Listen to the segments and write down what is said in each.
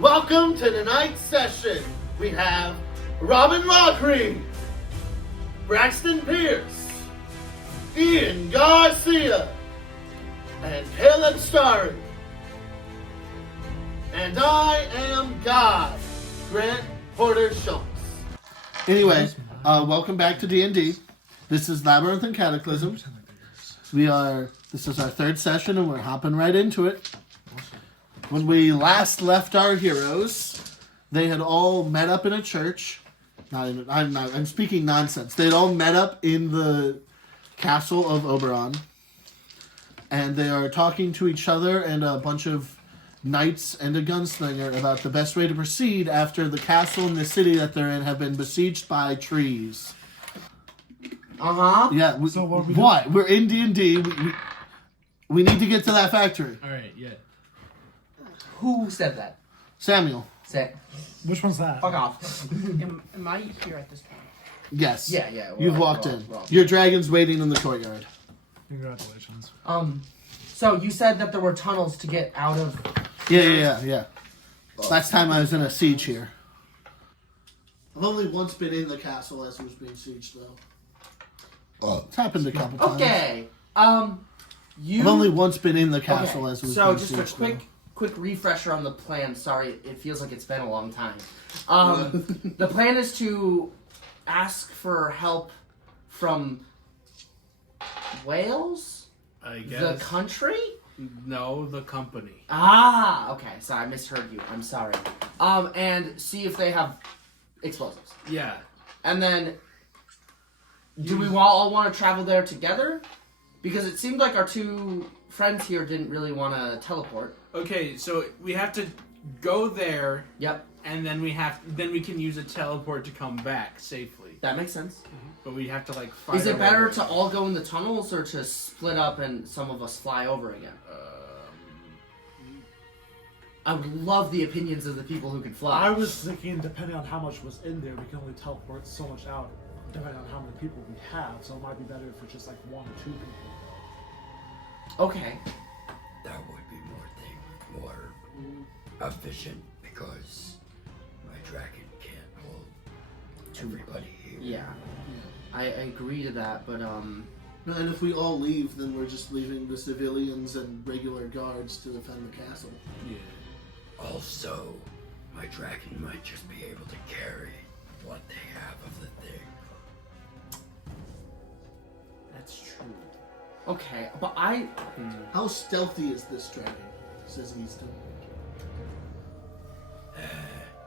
Welcome to tonight's session. We have Robin Lockery, Braxton Pierce, Ian Garcia, and Caleb Starry. And I am God, Grant Porter Schultz. Anyway, welcome back to D&D. This is Labyrinth and Cataclysm. This is our third session and we're hopping right into it. When we last left our heroes, they had all met up in a church. I'm speaking nonsense. They had all met up in the castle of Oberon. And they are talking to each other and a bunch of knights and a gunslinger about the best way to proceed after the castle and the city that they're in have been besieged by trees. Uh-huh. Yeah. So what are we why? We're in D&D. We need to get to that factory. Alright, yeah. Who said that? Samuel. Which one's that? Fuck off. Am I here at this point? Yes. Yeah. You've walked in. Your dragon's waiting in the courtyard. Congratulations. So you said that there were tunnels to get out of... Yeah. Last time I was in a siege here. I've only once been in the castle as it was being sieged, though. It's happened a couple times. Okay. I've only once been in the castle as it was being sieged. So just a quick refresher on the plan. Sorry, it feels like it's been a long time. The plan is to ask for help from Wales? I guess. The country? No, the company. Ah, okay. Sorry, I misheard you. I'm sorry. And see if they have explosives. Yeah. And then, do we all want to travel there together? Because it seemed like our two friends here didn't really want to teleport. Okay, so we have to go there. Yep. And then we can use a teleport to come back safely. That makes sense. But we have to fight. Is it better to all go in the tunnels or to split up and some of us fly over again? I would love the opinions of the people who can fly. I was thinking, depending on how much was in there, we can only teleport so much out, depending on how many people we have. So it might be better if it's just one or two people. Okay. That would be more efficient because my dragon can't hold everybody here. Yeah. I agree to that, but And if we all leave, then we're just leaving the civilians and regular guards to defend the castle. Yeah. Also, my dragon might just be able to carry what they have of the thing. that's true. Okay, but How stealthy is this dragon? Says Easton.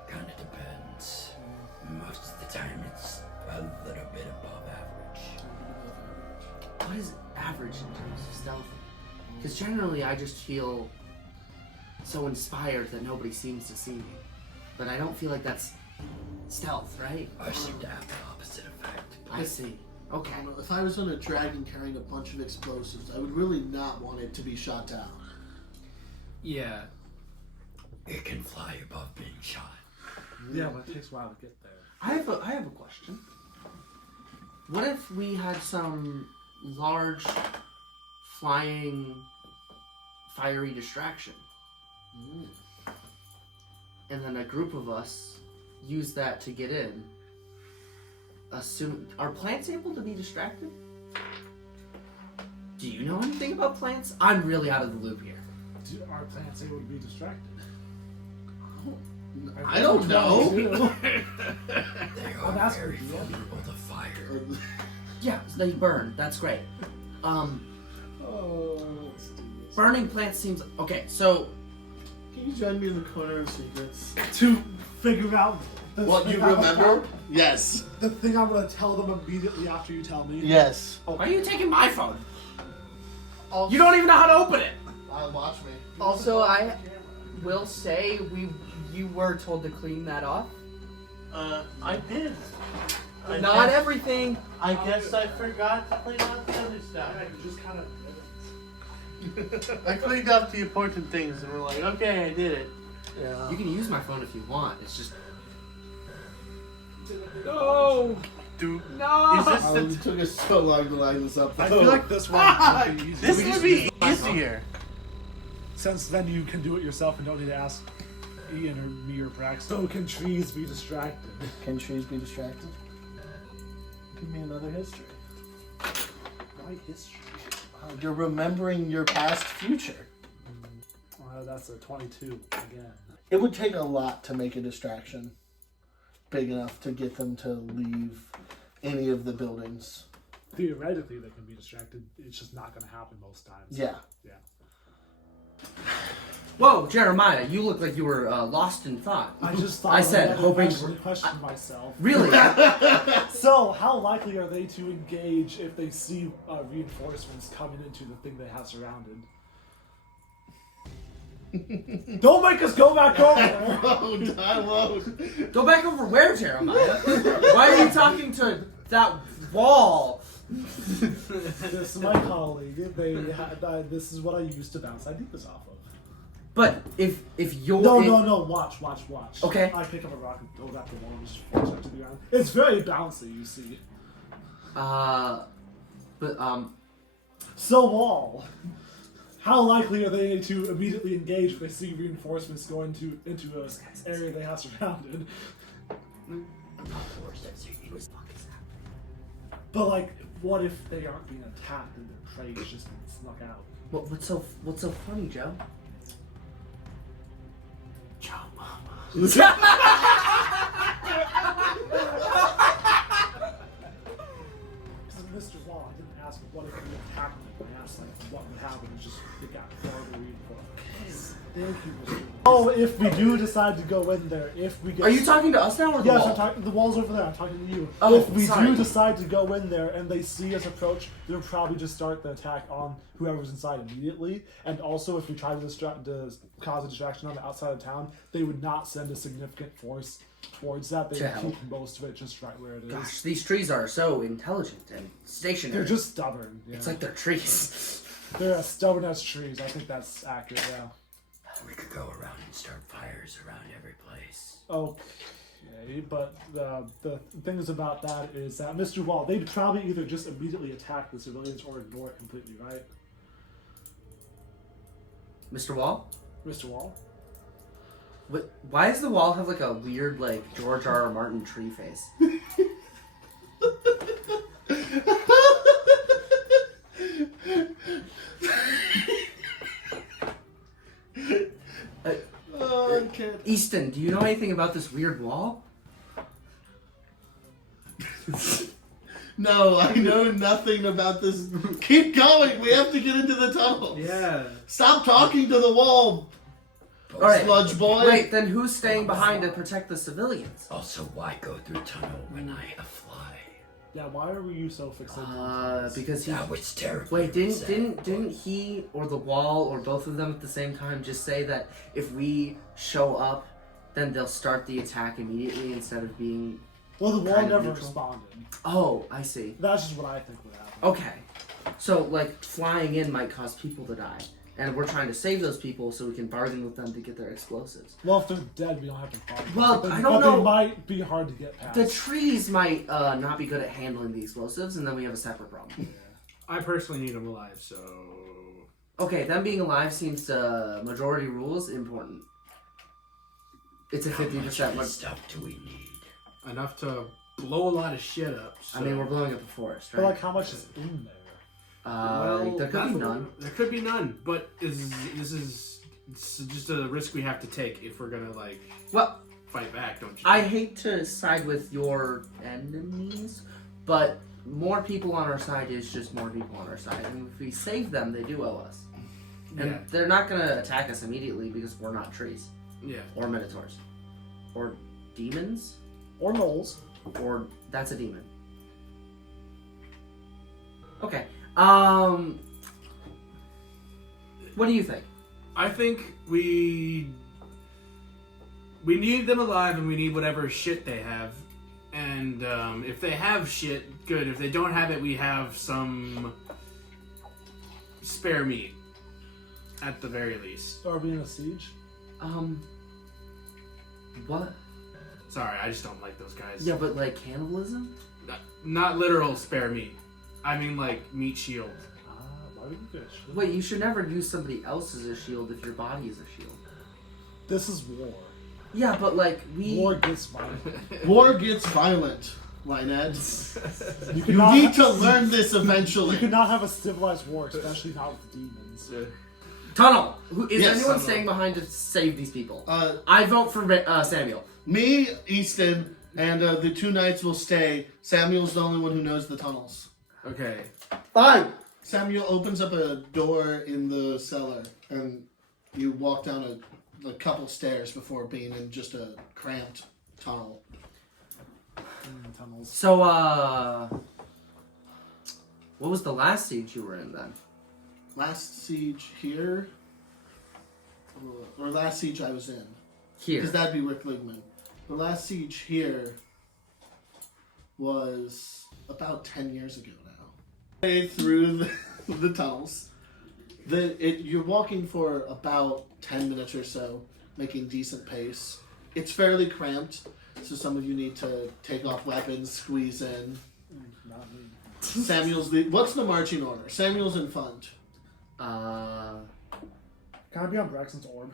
Kind of depends. Most of the time, it's a little bit above average. what is average in terms of stealth? Because generally I just feel so inspired that nobody seems to see me. But I don't feel like that's stealth, right? I seem to have the opposite effect. I see. Okay. If I was on a dragon carrying a bunch of explosives, I would really not want it to be shot down. Yeah. It can fly above being shot. Yeah, but it takes a while to get there. I have a question. What if we had some large flying fiery distraction? And then a group of us use that to get in. Are plants able to be distracted? Do you know anything about plants? I'm really out of the loop here. Are plants able to be distracted? I don't know. They I'm are asking very you. vulnerable to fire. Yeah, they burn. That's great. Burning plants seems... Okay, so... Can you join me in the corner of secrets? To figure out the What, thing you I'm remember? about- Yes. The thing I'm going to tell them immediately after you tell me. Yes. Why are you taking my phone? You don't even know how to open it! Watch me. Also, I will say you were told to clean that off. I did. Not everything. I guess I forgot to clean out the other stuff. Yeah, you just kind of... I cleaned up the important things and we're like, okay, I did it. Yeah. You can use my phone if you want. It's just... No! Do No! is this the It took us so long to line this up. I feel like this one might be easier. this would be easier. Since then you can do it yourself and don't need to ask Ian or me or Braxton. So can trees be distracted? Can trees be distracted? Give me another history. Why history? You're remembering your past future. That's a 22 again. It would take a lot to make a distraction big enough to get them to leave any of the buildings. Theoretically, they can be distracted. It's just not going to happen most times. Yeah. Yeah. Whoa, Jeremiah, you look like you were lost in thought. I just thought I said, hoping to question myself. Really? So, how likely are they to engage if they see reinforcements coming into the thing they have surrounded? Don't make us go back over there! I won't. Go back over where, Jeremiah? Why are you talking to that wall? This is my colleague. This is what I used to bounce ideas off of. But if you're No, watch. Okay. I pick up a rock and throw it at the wall and just force it to the ground. It's very bouncy, you see. So wall. How likely are they to immediately engage if they see reinforcements going into an area they have surrounded? But like, what if they aren't being attacked and their prey is just being snuck out? What's so funny, Joe? Joe Mama. Mr. Wall, I didn't ask what if we attacked them. I asked like what would happen. It's just it got farther reinforced. Thank you, Mr. Wall. Oh, if we do decide to go in there, if we get... Are you talking to us now or the yes, wall? I'm talking. The wall's over there. I'm talking to you. Oh, if we sorry. do decide to go in there and they see us approach, they'll probably just start the attack on whoever's inside immediately. And also, if we try to cause a distraction on the outside of town, they would not send a significant force towards that. They would keep most of it just right where it is. Gosh, these trees are so intelligent and stationary. They're just stubborn. Yeah. It's like they're trees. They're as stubborn as trees. I think that's accurate. Yeah. We could go around and start fires around every place. Okay, but the things about that is that Mr. Wall, they'd probably either just immediately attack the civilians or ignore it completely, right? Mr. Wall? Mr. Wall? Why does the wall have like a weird like George R.R. Martin tree face? Okay. Easton, do you know anything about this weird wall? No, I know nothing about this. Keep going. We have to get into the tunnel. Yeah. Stop talking to the wall, All right. sludge boy. Wait, then who's staying behind to protect the civilians? Also, why go through tunnel when I fly? Yeah, why were you so fixated on this? Because he. That was terrible. Wait, didn't he or the wall or both of them at the same time just say that if we show up, then they'll start the attack immediately instead of being... Well, the wall kind of never neutral? responded. Oh, I see. That's just what I think would happen. Okay. So, like, flying in might cause people to die. And we're trying to save those people so we can bargain with them to get their explosives. Well, if they're dead, we don't have to fight. Well, but I don't know. They might be hard to get past. The trees might not be good at handling the explosives, and then we have a separate problem. I personally need them alive, so... Okay, them being alive seems majority rules important. It's a How 50% much of this stuff do we need? Enough to blow a lot of shit up. So. I mean, we're blowing up the forest, But right? like, how much is in there? There could be that's- none. There could be none, but this is just a risk we have to take if we're gonna like Well, fight back, don't you? I hate to side with your enemies, but more people on our side is just more people on our side. And if we save them, they do owe us. And Yeah. they're not gonna attack us immediately because we're not trees. Yeah. Or minotaurs. Or demons. Or moles. Or that's a demon. Okay. What do you think? I think we need them alive, and we need whatever shit they have. And if they have shit, good. If they don't have it, we have some spare meat, at the very least. Are we in a siege? What? Sorry, I just don't like those guys. Yeah, but like cannibalism? Not literal spare meat. I mean like meat shield. Why would you get a shield? Wait, you should never use somebody else as a shield if your body is a shield. This is war. Yeah, but like we. War gets violent. War gets violent, Lynette. You You cannot need to have- learn this You eventually. cannot have a civilized war, especially not with demons. Tunnel. Is Yes, anyone tunnel. staying behind to save these people? Uh, I vote for Samuel. me, Easton, and the two knights will stay. Samuel's the only one who knows the tunnels. Okay. Fine. Samuel opens up a door in the cellar, and you walk down a couple stairs before being in just a cramped tunnel. Tunnels. So, what was the last siege you were in then? Last siege here, or last siege I was in, Here. because that'd be Rick Ligman. The last siege here was about 10 years ago now. Through the tunnels. You're walking for about 10 minutes or so, making decent pace. It's fairly cramped, so some of you need to take off weapons, squeeze in. Not me. Samuel's what's the marching order? Samuel's in front. Can I be on Braxton's orb?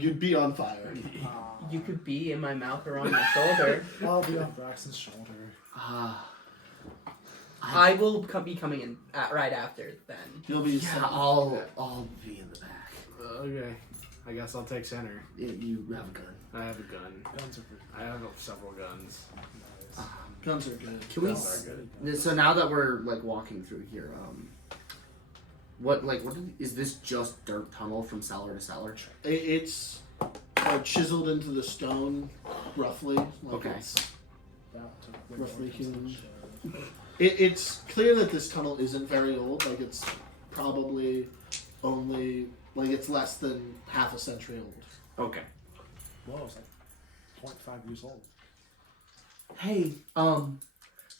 You'd be on fire. You could be in my mouth or on my shoulder. I'll be on Braxton's shoulder. I will be coming in right after then. You'll be. Yeah, I'll be in the back. Okay. I guess I'll take center. You have a gun. I have a gun. Guns are pretty I have several guns. Guns are good. Can we? Guns are good. So now that we're like walking through here, what is this? Just dirt tunnel from cellar to cellar? It's chiseled into the stone, roughly. Like Okay. It's, that roughly human. It's clear that this tunnel isn't very old. Like it's probably only it's less than half a century old. Okay. Whoa, it's like 0.5 years old. Hey,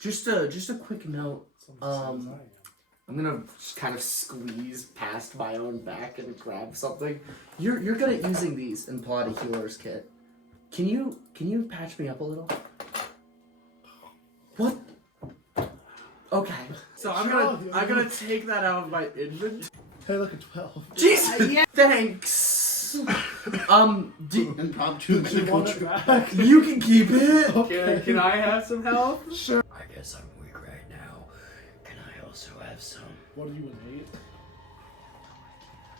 just a quick note. I'm gonna kind of squeeze past my own back and grab something. You're good at using these and pull out a healer's kit. Can you patch me up a little? What? Okay. So I'm gonna take that out of my inventory. Hey, look at 12. Jesus. Yeah. Thanks. Impromptu Do you medical want it trip. back? You can keep it. Can I have some help? Sure. I guess I'm weak right now. Can I also have some? What are you, an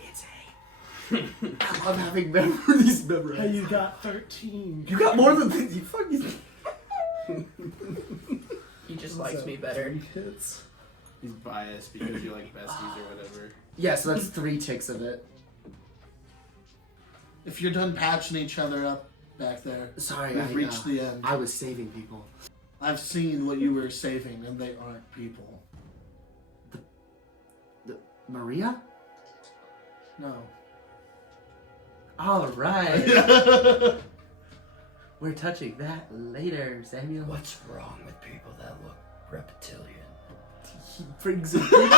8? It's a. I love having these memories. Hey, you got 13. You got more than this. You fucking. He just likes me better. 3 hits. He's biased because you like besties or whatever. Yeah, so that's 3 ticks of it. If you're done patching each other up back there, Sorry, we've reached the end. I was saving people. I've seen what you were saving, and they aren't people. Maria? No. All right. We're touching that later, Samuel. What's wrong with people that look reptilian? He brings a big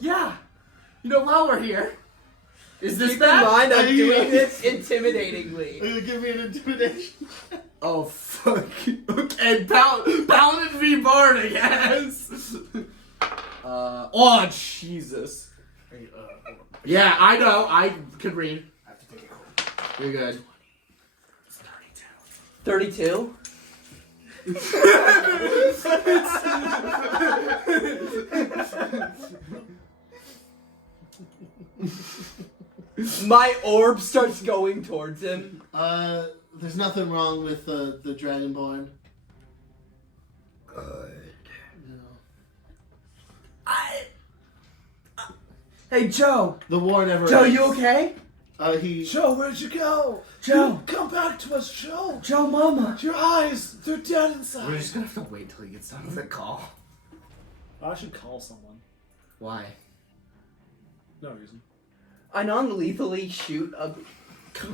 Yeah. You know, while we're here, is this Keep in bad? mind, I'm Are doing you- this intimidatingly. Are you gonna give me an intimidation? Oh fuck. Okay, Paladin v Bard, I guess. Oh Jesus. Yeah, I know. I could read. I have to take a cold. You're good. It's 32. 32? My orb starts going towards him. There's nothing wrong with the Dragonborn. Good. No. Hey, Joe. The war never Joe, ends. you okay? He. Joe, where'd you go? Joe. Come back to us, Joe. Joe, Mama. Your eyes, they're dead inside. We're just gonna have to wait till he gets done with the call. I should call someone. Why? No reason. I non-lethally shoot a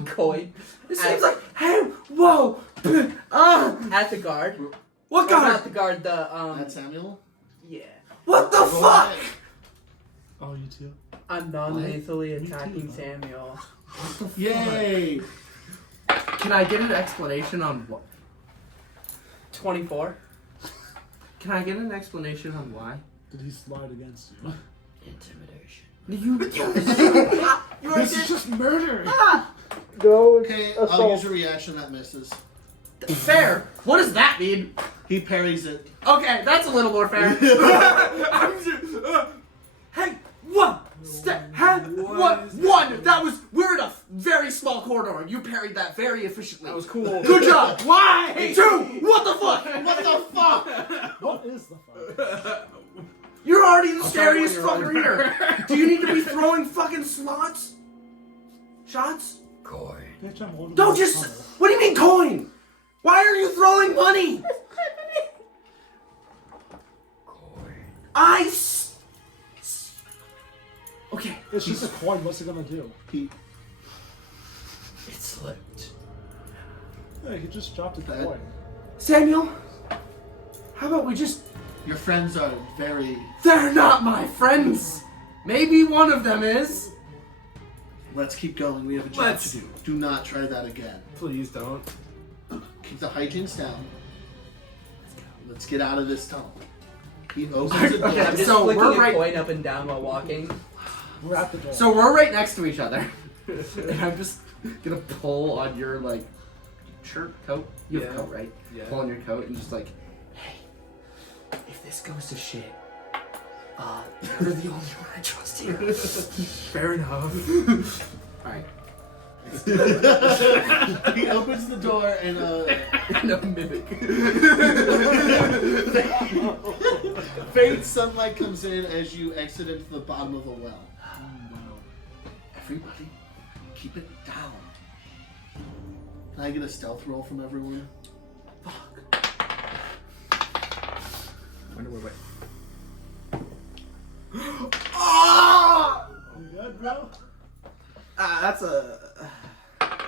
coin It seems like, hey, whoa, at the guard. what Or guard? not the guard, the, That's Samuel? yeah. What the fuck? Oh, you too? I'm non-lethally Me too, attacking huh? Samuel. Yay! Can I get an explanation on what? 24? Can I get an explanation on why? Did he slide against you? Intimidation. This is just murder. Go. Okay, I'll use a reaction that misses. Fair. What does that mean? He parries it. Okay, that's a little more fair. Hey, one. One. That was. We're in a very small corridor. You parried that very efficiently. That was cool. Good job. Why? 2. What the fuck? What the fuck? What is the fuck? You're already the I'll scariest tell you fucker when you're here. Do you need to be throwing fucking slots? Shots? Coin. Bitch, I'm holding Don't my just. tunnel. What do you mean coin? Why are you throwing money? Coin. Okay. It's just a coin. What's it gonna do? He, It slipped. Yeah, he just dropped a coin. Samuel, how about we just... your friends are very... They're not my friends. Maybe one of them is. Let's keep going. We have a job to do. Do not try that again. Please don't. Keep the hijinks down. Let's get out of this tunnel. He opens the door. Okay, I'm just so flicking we're a right. coin up and down while walking. We're at the door. So we're right next to each other, and I'm just gonna pull on your like shirt, coat. You have a Yeah. coat, right? Yeah. Pull on your coat and just like, hey, if this goes to shit, you're the only one I trust here. Fair enough. All right. He opens the door and No mimic. faint sunlight comes in as you exit into the bottom of a well. Everybody, keep it down. Can I get a stealth roll from everyone? Wonder where. You good, bro? That's a.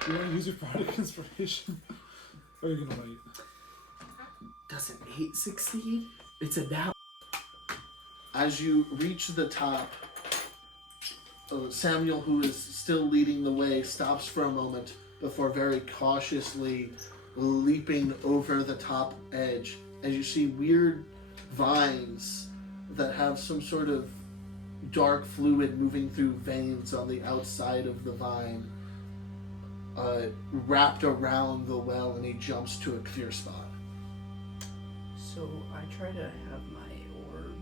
You want to use your product inspiration? Or are you gonna wait? Does an 8 succeed? It's a now. As you reach the top, Samuel, who is still leading the way, stops for a moment before very cautiously leaping over the top edge. As you see weird vines that have some sort of dark fluid moving through veins on the outside of the vine, wrapped around the well, and he jumps to a clear spot. So I try to have my orb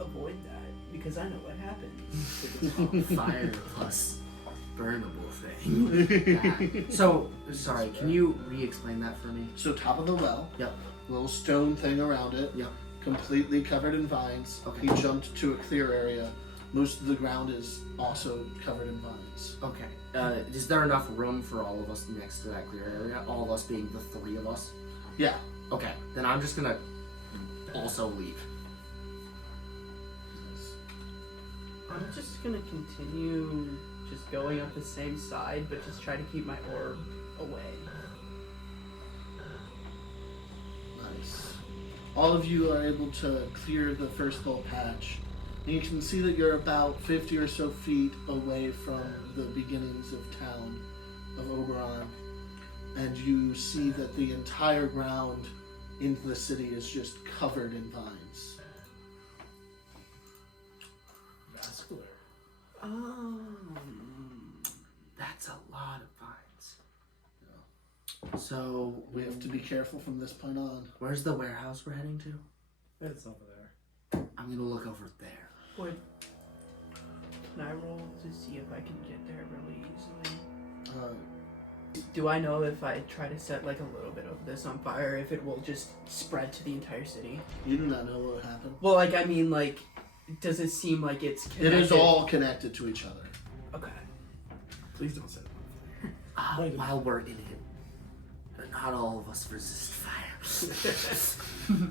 avoid that because I know what happens. Fire plus burnable thing. Yeah. So, sorry, can you re-explain that for me? So top of the well, Yep. little stone thing around it, Yep. completely covered in vines. Okay. He jumped to a clear area. Most of the ground is also covered in vines. Okay. Is there enough room for all of us next to that clear area? All of us being the 3 of us? Yeah. Okay. Then I'm just gonna also leave. I'm just gonna continue just going up the same side, but just try to keep my orb away. Nice. All of you are able to clear the first little patch. And you can see that you're about 50 or so feet away from the beginnings of town of Oberon. And you see that the entire ground into the city is just covered in vines. Vascular. That's a lot of vines. So, We have to be careful from this point on. where's the warehouse we're heading to? It's over there. I'm gonna look over there. Can I roll to see if I can get there really easily? Uh, Do I know if I try to set like a little bit of this on fire, if it will just spread to the entire city? you do not know what happened. Well, like, I mean, like, does it seem like it's connected? It is all connected to each other. Okay. Please don't say that. Wait a While we're in it, not all of us resist fire.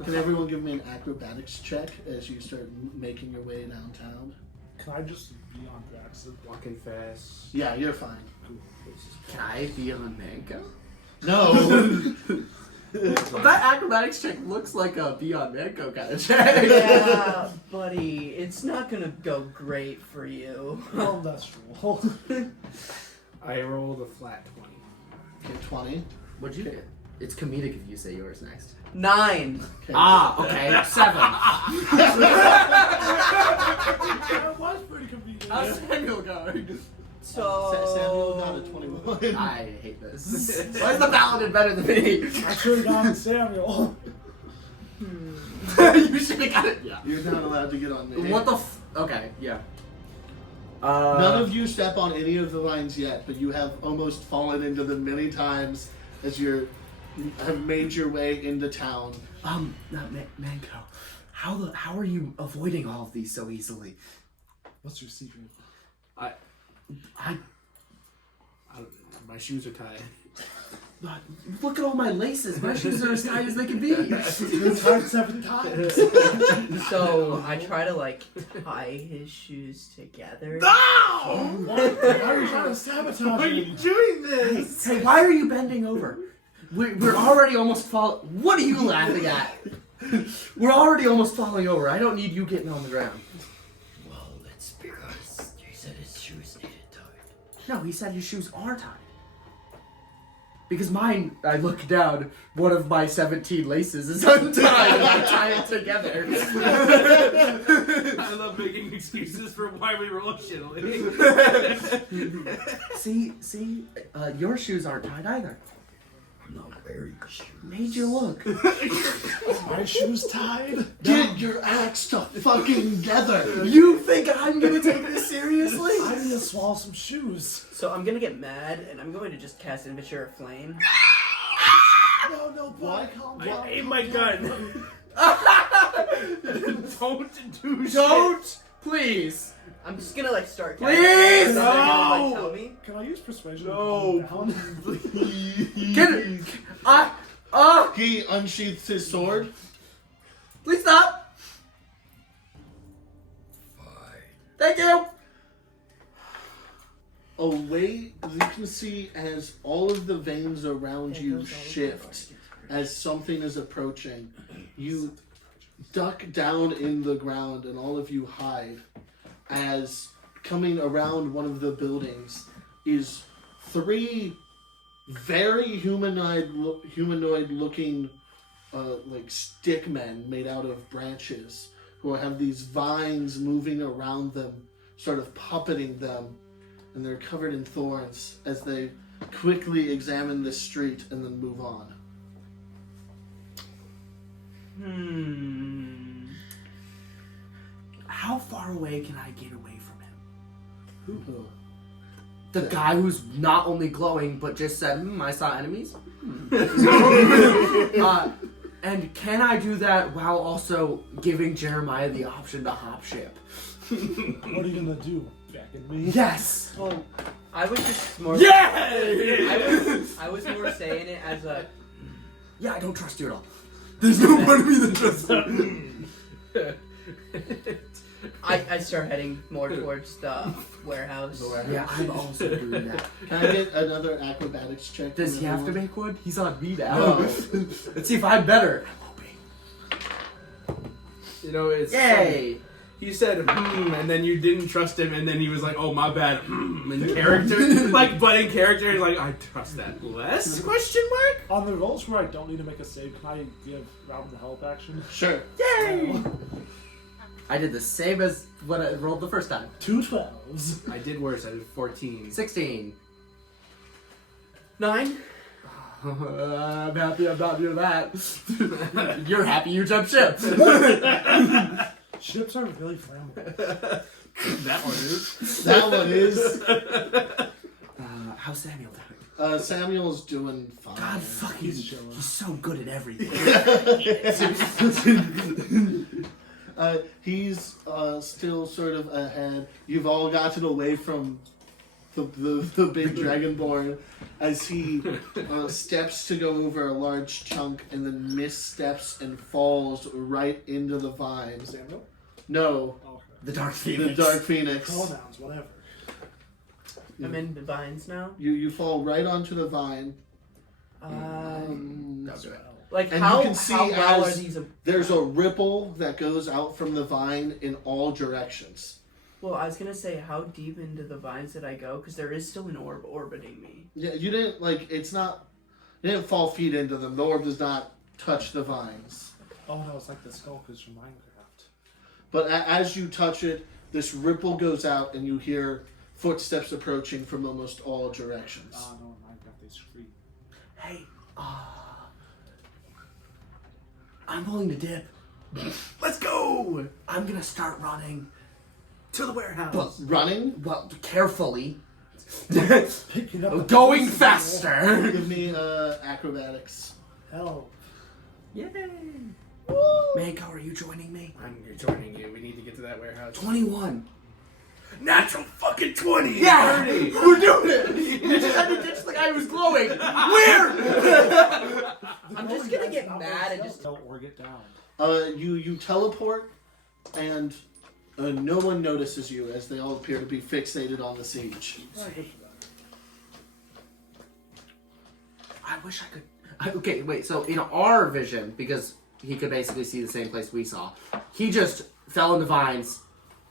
Can everyone give me an acrobatics check as you start making your way downtown? Can I just be on Braxton? Walking fast. Yeah, you're fine. Can I be on Manco? No! That acrobatics check looks like a be on Manco kind of check. Yeah, buddy, it's not gonna go great for you. Well, that's roll. I rolled a flat 20. Okay, 20. What'd you get? It's comedic if you say yours next. 9. Okay. Ah, okay. 7. That was pretty convenient. How's Samuel going? So Samuel got a 21. I hate this. Why is the paladin better than me? I should have gone with Samuel. You should have got it. Yeah. You're not allowed to get on me. What the okay, yeah. None of you step on any of the lines yet, but you have almost fallen into them many times as you have made your way into town. Manco, how are you avoiding all of these so easily? What's your secret? My shoes are tied. Look at all my laces. My shoes are as tight as they can be. It's hard 7 times. So I try to like tie his shoes together. Why are you trying to sabotage me? doing this? Hey, why are you bending over? We're already almost falling. What are you laughing at? We're already almost falling over. I don't need you getting on the ground. Well, that's because he said his shoes needed tied. No, he said his shoes are tied. Because mine, I look down, one of my 17 laces is untied and I tie it together. I love making excuses for why we roll shittily. See, your shoes aren't tied either. I'm not wearing shoes. Made you look. My shoes tied? Get your acts to fucking together. You think I'm gonna take this seriously? I need to swallow some shoes. So I'm gonna get mad and I'm going to just cast Inventure of Flame. No, boy, calm down. I aim my gun. Don't do Don't! Please! I'm just gonna like start. Please! casting it, and then they're gonna, like, No! tell me. Can I use persuasion? No, to calm down? Get it! He unsheaths his sword. Please stop! Fine. Thank you! Away, you can see as all of the veins around you shift as something is approaching. You duck down in the ground and all of you hide as coming around one of the buildings is 3 very humanoid looking like stick men made out of branches who have these vines moving around them, sort of puppeting them, and they're covered in thorns as they quickly examine the street and then move on. How far away can I get away from him? Who? The guy who's not only glowing, but just said, I saw enemies? And can I do that while also giving Jerimiah the option to hop ship? What are you gonna do? Beckon me? Yes! Well, I was just more. Yay! I was more saying it as a. Yeah, I don't trust you at all. There's no part of me that trusts you. I start heading more towards the warehouse. Yeah, I'm also doing that. Can I get another acrobatics check? Does from he have to everyone? make one? He's on me now. No. Let's see if I'm better. I'm hoping. You know, it's Yay! He said, and then you didn't trust him, and then he was like, oh, my bad, in character. Like, but in character, he's like, I trust that less? Question mark? On the rolls where I don't need to make a save, can I give Robin the help action? Sure. Yay! I did the same as what I rolled the first time. 2 12s. I did worse, I did 14. 16. 9. I'm happy I'm not doing that. You're happy you jumped ship. Ships are really flammable. That one is. That one is. How's Samuel doing? Samuel's doing fine. God fucking, He's chilling. he's so good at everything. He's still sort of ahead. You've all gotten away from the big dragonborn as he steps to go over a large chunk and then missteps and falls right into the vines. Samuel? No, Oh, okay. The Dark the Phoenix. Dark Phoenix. Pronouns, whatever. I'm in the vines now. You fall right onto the vine. That'll do it. Like And how you can see how well are as these? There's a ripple that goes out from the vine in all directions. Well, I was gonna say, how deep into the vines did I go? Because there is still an orb orbiting me. Yeah, you didn't like. It's not. It didn't fall feet into them. The orb does not touch the vines. Oh no, it's like the skull quiz from Minecraft. But as you touch it, this ripple goes out and you hear footsteps approaching from almost all directions. Oh no, in Minecraft they scream. Hey, I'm willing to dip. Let's go! I'm gonna start running to the warehouse. But running? Well, carefully. Picking up Going faster. Give me acrobatics. Hell. Yay! Manco, are you joining me? I'm joining you. We need to get to that warehouse. 21. Natural fucking 20. Yeah! 30. We're doing it! You just had to ditch the guy who was glowing. Where? I'm just gonna get mad and just. Or get down. You teleport, and no one notices you as they all appear to be fixated on the siege. I wish I could. Okay, wait. So in our vision, because he could basically see the same place we saw, he just fell in the vines,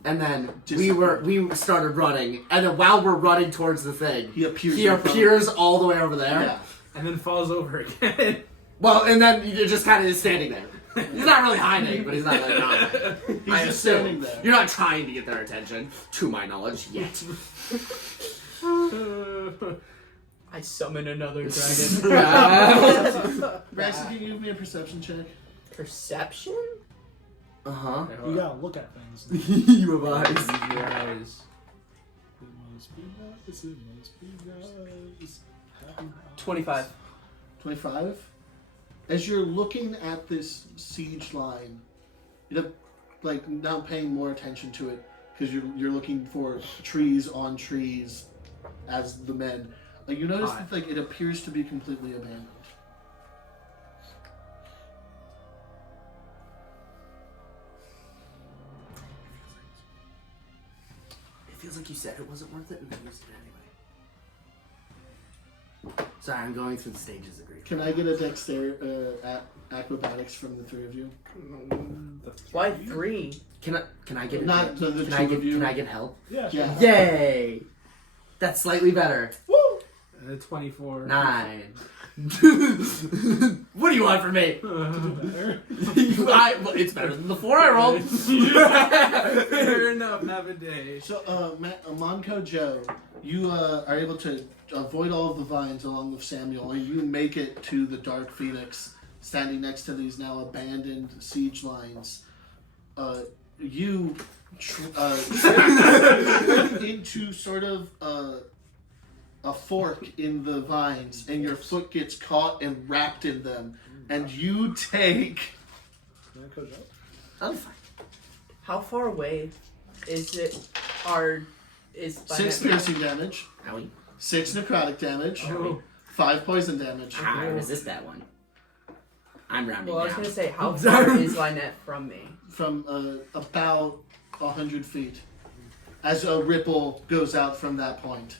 and then we started running, and then while we're running towards the thing, He appears. all the way over there. Yeah. And then falls over again. Well, and then you're just kind of just standing there. He's not really hiding, but he's not like not. He's I just assume. standing there. You're not trying to get their attention, to my knowledge, yet. I summon another dragon. Braxton, can you give me a perception check? Perception? Uh huh. You gotta look at things. You have eyes. Your eyes. It must be nice, it must be nice. Happy 25. 25. As you're looking at this siege line, you're like now paying more attention to it because you're looking for trees on trees as the men. You notice that like it appears to be completely abandoned. It feels like you said it wasn't worth it, and then used it anyway. Sorry, I'm going through the stages of grief. Can I get a acrobatics from the three of you? Why 3? Can I get Not the can two I get of you. can I get help? Yeah. Yeah. Yay! That's slightly better. 24. 9. What do you want from me? Better. Well, it's better than the 4 I rolled. Fair enough. Have a day. So, Manco Joe, you are able to avoid all of the vines along with Samuel, and you make it to the Dark Phoenix, standing next to these now abandoned siege lines. You into sort of a fork in the vines, and your foot gets caught and wrapped in them, and you take. Manco Joe? I'm fine. How far away is it? Is 6 piercing damage, Owie. 6 necrotic damage, Oh. 5 poison damage. I resist that one. I'm rounding Well, I was down. gonna say, how far is Lynette from me? From about 100 feet, as a ripple goes out from that point.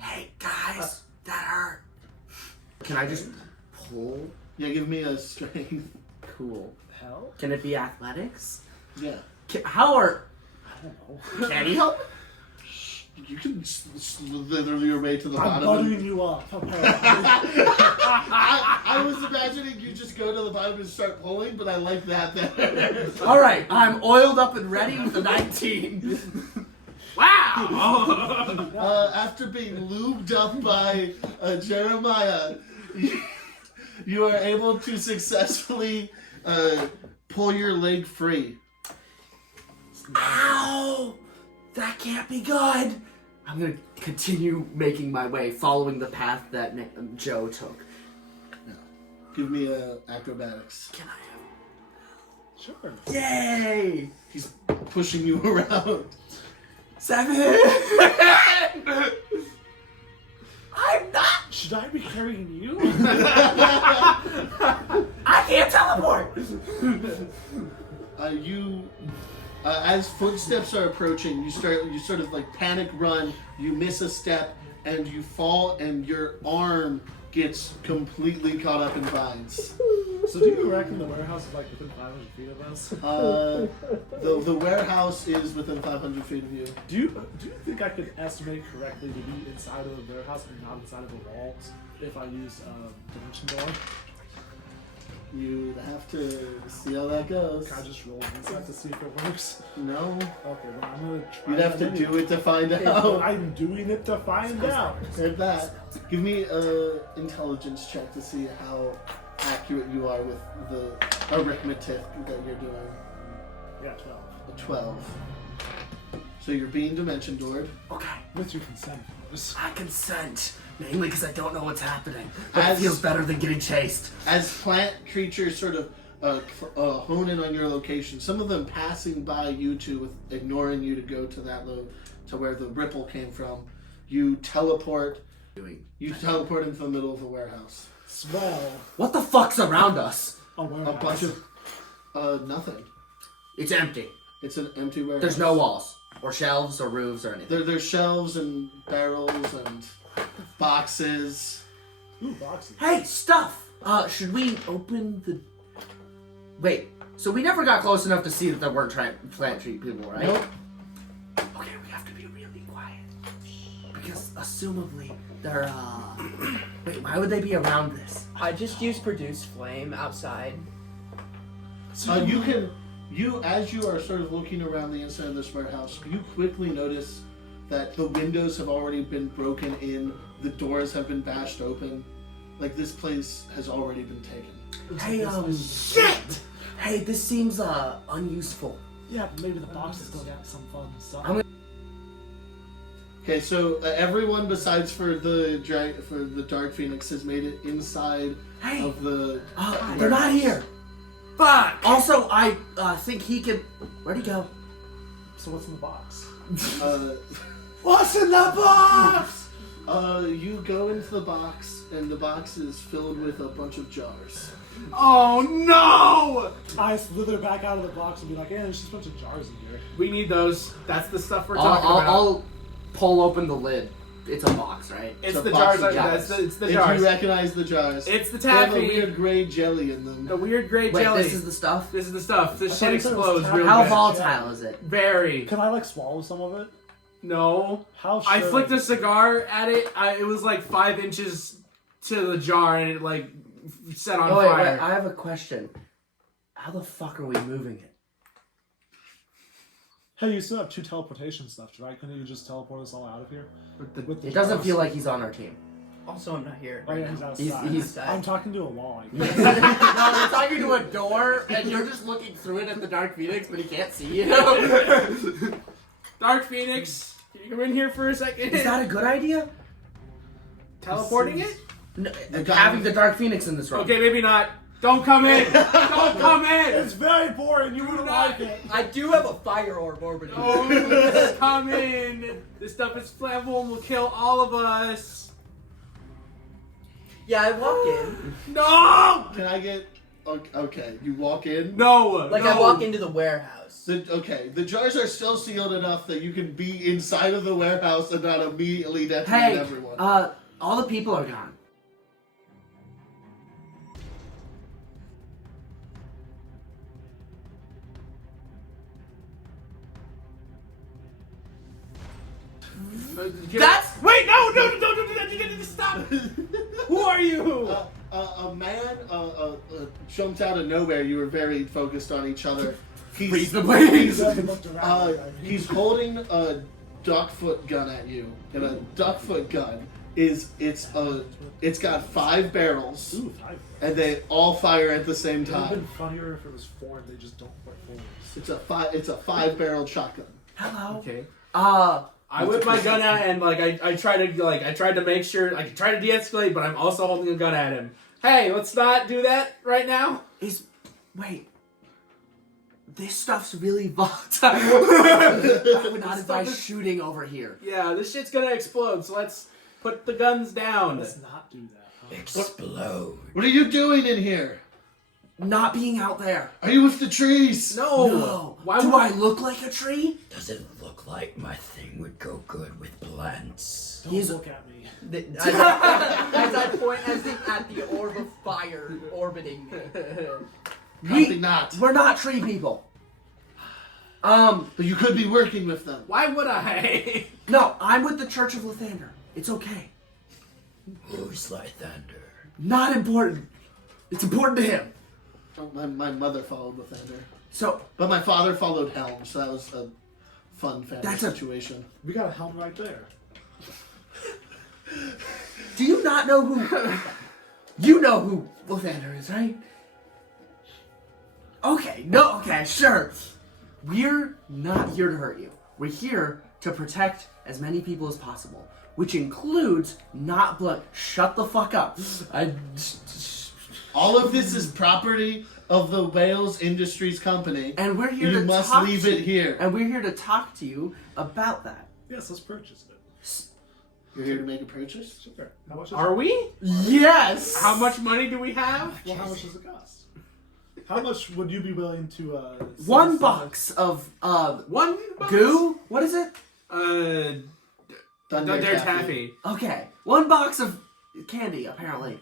Hey guys, that hurt. Can I just pull? Yeah, give me a strength. Cool. Hell? Can it be athletics? Yeah, How are? I don't know. Can he help? you can slither your way to the I'm bottom. buttering you up. I was imagining you just go to the bottom and start pulling, but I like that better. All right, I'm oiled up and ready with a 19. Wow! After being lubed up by Jerimiah, you are able to successfully pull your leg free. Ow! That can't be good. I'm gonna continue making my way, following the path that Joe took. Give me acrobatics. Can I Sure. have? Yay! He's pushing you around. 7. I'm not. Should I be carrying you? I can't teleport. As footsteps are approaching, you sort of like panic run. You miss a step and you fall, and your arm gets completely caught up in vines. So do you reckon the warehouse is like within 500 feet of us? The warehouse is within 500 feet of you. Do you think I could estimate correctly to be inside of the warehouse and not inside of the walls if I use dimension door? You'd have to see how that goes. Can I just roll inside to see if it works? No. Okay, then I'm gonna try. You'd have to do it to find But out. I'm doing it to find out. Heard that. Give me an intelligence check to see how accurate you are with the arithmetic that you're doing. Yeah, 12. A 12. So you're being dimension doored. Okay, With your consent, of course. I consent. Mainly because I don't know what's happening. But As- it feels better than getting chased. As plant creatures sort of hone in on your location, some of them passing by you two with ignoring you to go to that to where the ripple came from, you teleport. You teleport into the middle of the warehouse. Swell. What the fuck's around us? A A warehouse. bunch of nothing. It's empty. It's an empty warehouse. There's no walls, or shelves, or roofs, or anything. There's shelves and barrels and boxes. Ooh, boxes. Hey, stuff! Should we open the... Wait, so we never got close enough to see that there weren't plant treat people, right? Nope. Okay, we have to be really quiet. Because, assumably, they're, Wait, why would they be around this? I just use produce flame outside. As you are sort of looking around the inside of this warehouse, you quickly notice that the windows have already been broken in, the doors have been bashed open. Like, this place has already been taken. Hey, shit! Hey, this seems, unuseful. Yeah, but maybe the boxes still got some fun stuff. I'm Okay, so everyone besides for the Dark Phoenix has made it inside Hey! of the. They're not here! Fuck! Also, I, think he can... Where'd he go? So what's in the box? What's in the box? You go into the box, and the box is filled with a bunch of jars. Oh no! I slither back out of the box and be like, hey, there's just a bunch of jars in here. We need those. That's the stuff we're talking about. I'll pull open the lid. It's a box, right? It's a the box jars. of It's the If jars. you recognize the jars, It's the they have a taffy. weird gray jelly in them. The weird gray Wait, jelly. this is the stuff? This is the stuff. This I shit thought you said it was explodes taffy. real How good. volatile is it? Very. Can I like swallow some of it? No. How sure? I flicked a cigar at it. It was like 5 inches to the jar, and it like set on Oh, wait, fire. I have a question. How the fuck are we moving it? Hey, you still have 2 teleportation stuff, right? Couldn't you just teleport us all out of here? With the It doesn't jars? feel like he's on our team. Also, I'm not here. Oh right yeah, he's now. outside. He's- I'm talking to a wall. I guess. No, you're talking to a door, and you're just looking through it at the Dark Phoenix, but he can't see you. Dark Phoenix, can you come in here for a second? Is that a good idea? Teleporting it? No, guy- having the Dark Phoenix in this room. Okay, maybe not. Don't come in! Don't come in! It's very boring. You wouldn't like it. I do have a fire orb orbiting. Oh, come in! This stuff is flammable and will kill all of us. Yeah, I walk in. No! Can I get? Okay, you walk in. No! Like, no. I walk into the warehouse. The jars are still sealed enough that you can be inside of the warehouse and not immediately detonate Hey, everyone. all the people are gone. That's wait! No! Stop! Who are you? A man jumped out of nowhere. You were very focused on each other. Reasonably. He doesn't look around. He's holding a duckfoot gun at you, and a duckfoot gun it's got 5 barrels, Ooh, 5. and they all fire at the same It would have been time. funnier if it was 4 and they just don't put forwards. It's a 5-barrel shotgun. Hello. Okay. Uh, I whip my gun out and I tried to make sure I try to de-escalate, but I'm also holding a gun at him. Hey, let's not do that right now. wait. This stuff's really volatile. I would not advise shooting over here. Yeah, this shit's gonna explode. So let's put the guns down. Let's not do that. Huh? Explode. What are you doing in here? Not being out there. Are you with the trees? No. Why Do would I look like a tree? Does it look like my thing would go good with plants? Don't He's- look at me. As I point at the orb of fire orbiting me. Probably not. We're not tree people. But you could be working with them. Why would I? No, I'm with the Church of Lathander. It's okay. Who's Lythander? Not important. It's important to him. Oh, my mother followed Lathander. So, But my father followed Helm, so that was a fun family That's a- situation. We got a helm right there. do you not know who... You know who Lathander is, right? Okay, sure. We're not here to hurt you. We're here to protect as many people as possible, which includes not blood. Shut the fuck up. All of this is property of the Wales Industries Company. And we're here You to must talk leave to it here. And we're here to talk to you about that. Yes, let's purchase it. You're here to make a purchase? Sure. How much is Are we? Yes. How much money do we have? Well, how much does it cost? How much would you be willing to? Sell One someone- box of 1 box? goo. What is it? Thunder They're Taffy. taffy. Okay, 1 box of candy. Apparently.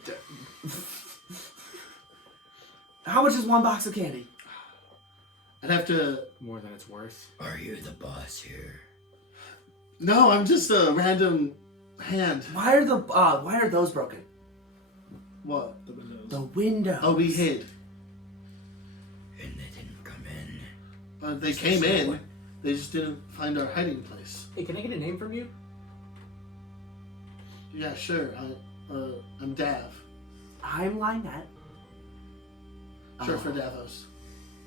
How much is 1 box of candy? I'd have to... More than it's worth. Are you the boss here? No, I'm just a random hand. Why are those broken? What? The windows. The windows. Oh, we hid. And they didn't come in. They came in. They just didn't find our hiding place. Hey, can I get a name from you? Yeah, sure. I'm Dav. I'm Lynette. Short for Davos.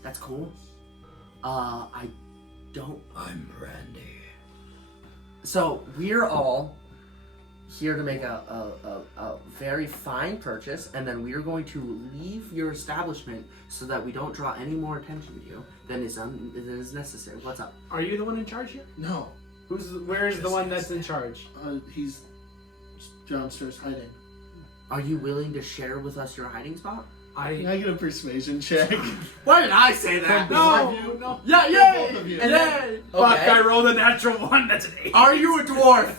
That's cool. I don't. I'm Brandy. So we're all here to make a very fine purchase, and then we are going to leave your establishment so that we don't draw any more attention to you than is necessary. What's up? Are you the one in charge here? No. Where's the one that's in charge? He's downstairs hiding. Are you willing to share with us your hiding spot? Can I get a persuasion check? Why did I say that? No. Yeah, Both of you. And then, Fuck, I rolled a natural 1. That's an 8. are you a dwarf?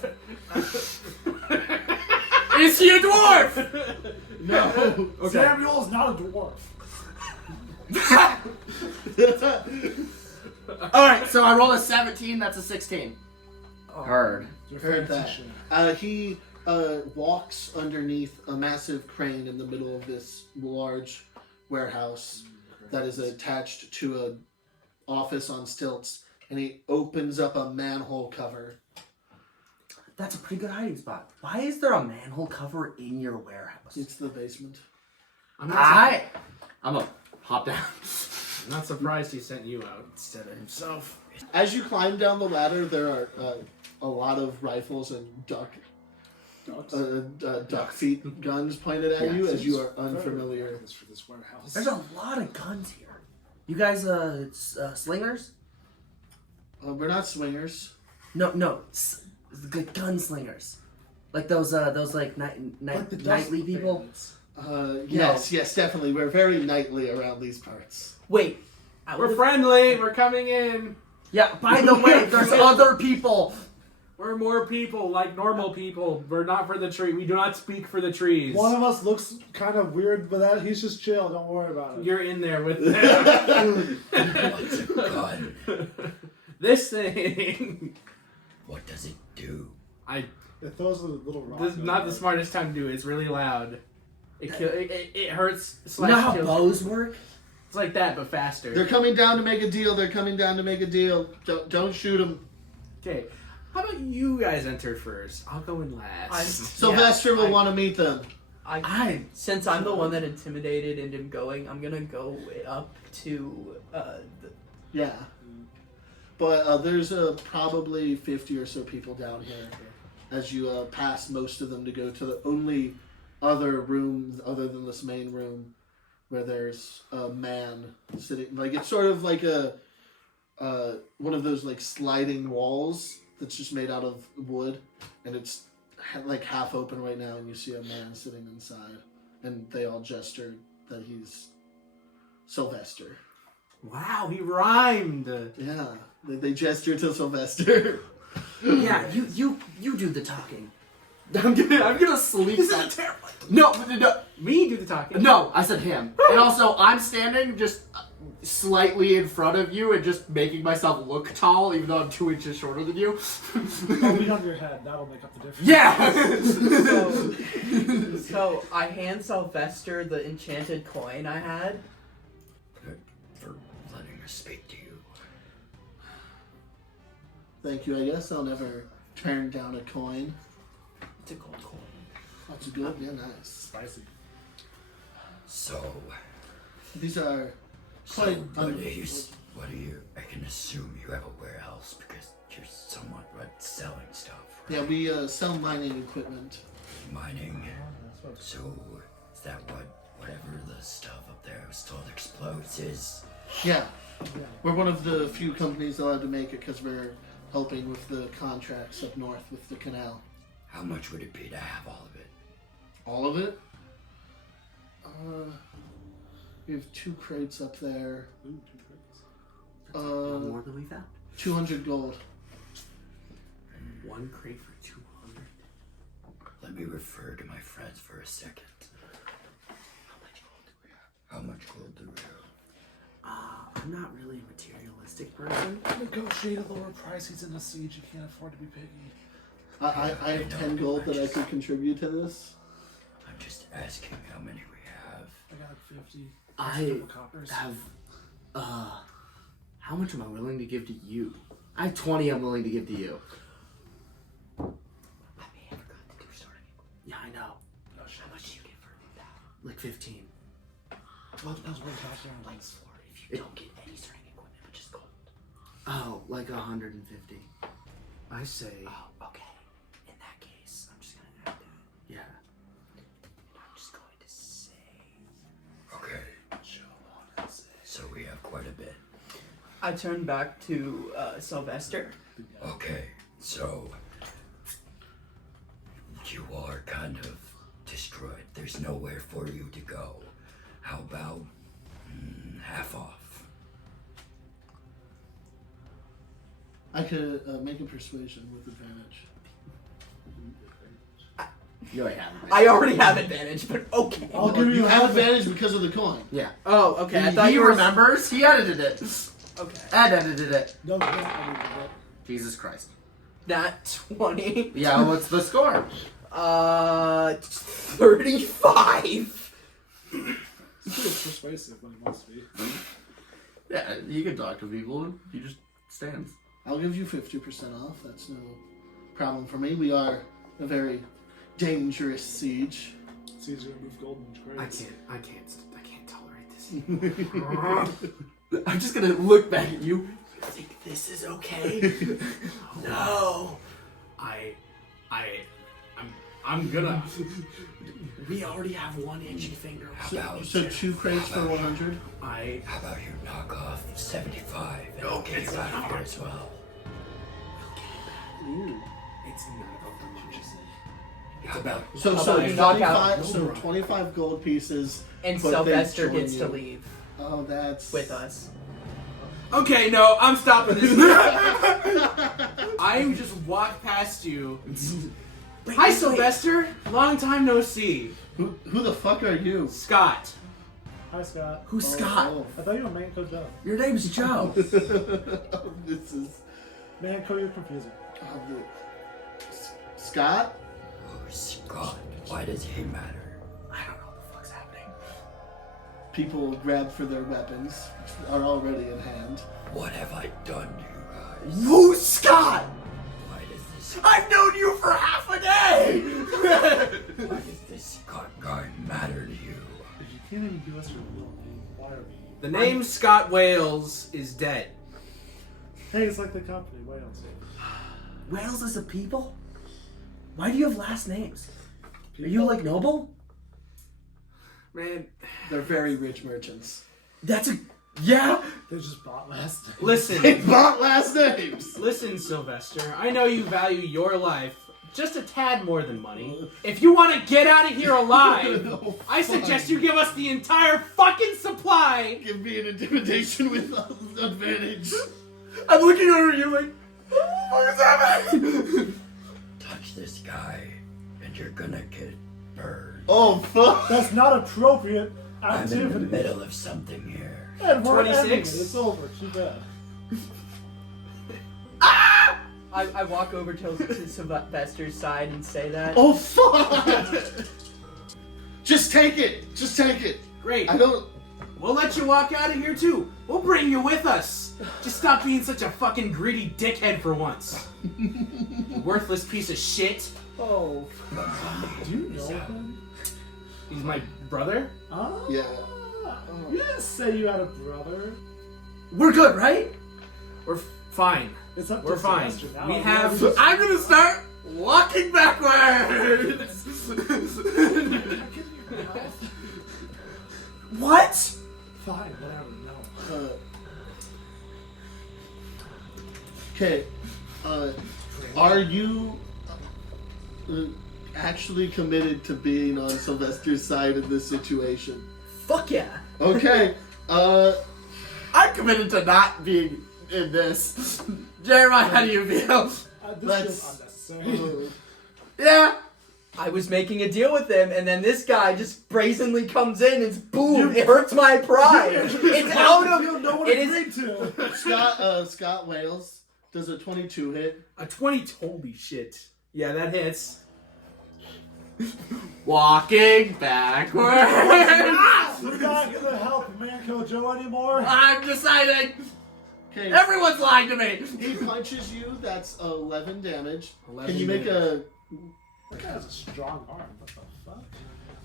Is he a dwarf? No. Samuel's not a dwarf. All right, so I rolled a 17. That's a 16. Heard. Heard that. He walks underneath a massive crane in the middle of this large warehouse that is attached to an office on stilts, and he opens up a manhole cover. That's a pretty good hiding spot. Why is there a manhole cover in your warehouse? It's the basement. I'm not gonna hop down. I'm not surprised he sent you out instead of himself. As you climb down the ladder, there are a lot of rifles and duck feet guns pointed at you as you are unfamiliar. For this warehouse. There's a lot of guns here. You guys, slingers? We're not swingers. No, the gunslingers. Like those like Like the dust nightly people. bandits. Yes, definitely. We're very nightly around these parts. Wait. We're friendly. We're coming in. Yeah, by the way, there's other people. We're more people, like normal people. We're not for the tree. We do not speak for the trees. One of us looks kind of weird, but that he's just chill. Don't worry about it. You're in there with them. What's a gun? This thing. What does it do? It throws a little rock. This is not the smartest time to do it. It's really loud. It hurts. You know how Kills. bows work? It's like that, but faster. They're coming down to make a deal. Don't shoot them. Okay. How about you guys enter first? I'll go in last. Sylvester will want to meet them. Since I'm the one that intimidated and him going, I'm gonna go up to Yeah. But there's probably 50 or so people down here as you pass most of them to go to the only other room other than this main room where there's a man sitting. Like, it's sort of like a one of those like sliding walls that's just made out of wood, and it's like half open right now, and you see a man sitting inside, and they all gesture that he's Sylvester. Wow, he rhymed. Yeah, they gesture to Sylvester. Yeah, you do the talking. I'm gonna sleep. This that. is terrifying. No. Me do the talking. No, I said him. And also, I'm standing just slightly in front of you and just making myself look tall, even though I'm 2 inches shorter than you. I'll be on your head. That'll make up the difference. Yeah! So I hand Sylvester the enchanted coin I had. For letting us speak to you. Thank you. I guess I'll never turn down a coin. It's a gold coin. That's good. Yeah, nice. Spicy. So, These are so quite what do you? I can assume you have a warehouse because you're somewhat selling stuff. Right? Yeah, we sell mining equipment. Mining. So is that whatever the stuff up there was told explodes is? Yeah. We're one of the few companies allowed to make it because we're helping with the contracts up north with the canal. How much would it be to have all of it? All of it? We have 2 crates up there. Ooh, 2 crates. More than we found. 200 gold. 1 crate for 200. Let me refer to my friends for a second. How much gold do we have? I'm not really a materialistic person. Negotiate a lower price. He's in a siege. You can't afford to be picky. I have 10 gold that I could contribute to this. I'm just asking how many we have. I got 50. I Couple coppers. have, how much am I willing to give to you? I have 20 I'm willing to give to you. I may have forgot to do starting. Yeah, I know. Oh, shit. How much do you get for that? Like 15. Well, it depends what you're talking about. Like 4 if you don't get any starting equipment, which is gold. Oh, like 150. I say, Oh, okay. In that case, I'm just gonna add that. yeah. I'm just going to say. Okay. So we have quite a bit. I turn back to Sylvester. Okay, so you are kind of destroyed. There's nowhere for you to go. How about half off? I could make a persuasion with advantage. You already have it. I already have advantage, but okay. I'll give You you have half advantage because of the coin. Yeah. Oh, okay. I thought he you were. remembers. He edited it. Okay. Ed edited it. No, no, I mean, Jesus Christ. Not 20. Yeah, what's the score? 35. he's pretty persuasive when he wants to be. Yeah, you can talk to people. He just stands. I'll give you 50% off. That's no problem for me. We are a very dangerous siege. It's easier to move gold in crates. I can't tolerate this. I'm just gonna look back at you. You think this is okay? No. I'm gonna. We already have 1 itchy finger. How about So 2 crates for 100. how about you knock off 75 and I'll get you out of here as well. It's not over. How about So How about you 25, so 25 gold pieces. And but they Sylvester join gets you. to leave Oh, that's with us. Okay, no, I'm stopping this. I just walk past you. Hi, Sylvester. Long time no see. Who the fuck are you? Scott. Hi, Scott. Who's Scott? Oh, I thought you were Manco Joe. Your name's Joe. this is Manco, you're confusing. Scott. oh, Scott? Why does he matter? I don't know what the fuck's happening. People grab for their weapons, which are already in hand. What have I done to you guys? Who's Scott? Why does this I've known you for half a day. why does this Scott guy matter to you? If you can't even give us your real name, why are we? The name Scott Wales is dead. Hey, it's like the company, Wales. Wales is a people? Why do you have last names? Are you like noble? Man, They're very rich merchants. That's a yeah. They just bought last name. They listen. bought last names. Listen, Sylvester. I know you value your life just a tad more than money. If you want to get out of here alive, No, I suggest fine. you give us the entire fucking supply. Give me an intimidation with advantage. I'm looking over you like, what is happening? Touch this guy, and and you're gonna get burned. Oh, fuck. That's not appropriate I'm in the activity. middle of something here. And we're ending it. 26? It's over. Too bad. I walk over to Sylvester's side and say that. Oh, fuck. Just take it. Just take it. Great. I don't... We'll let you walk out of here too. We'll bring you with us. Just stop being such a fucking greedy dickhead for once. Worthless piece of shit. Oh. Do you know him? He's my brother? Oh. Yeah. You didn't say you had a brother. We're good, right? We're fine. It's up We're to fine. Sylvester now. We Yeah, have. just- I'm gonna start walking backwards. What? Fine, whatever. No. Okay. Are you actually committed to being on Sylvester's side in this situation? Fuck yeah. Okay. I'm committed to not being in this. Jeremiah, how do you feel? This Let's- feels unnecessary. Yeah. I was making a deal with him, and then this guy just brazenly comes in and boom! It hurts my pride. It's out of. No one It is. agreed to. Scott Wales does a 22 hit. A 20. Holy shit. Yeah, that hits. Walking backwards. We're not gonna help Manco Joe anymore. I'm deciding. Okay. Everyone's lying to me. He punches you. That's 11 damage. 11 Can you make damage. That guy has a strong arm. What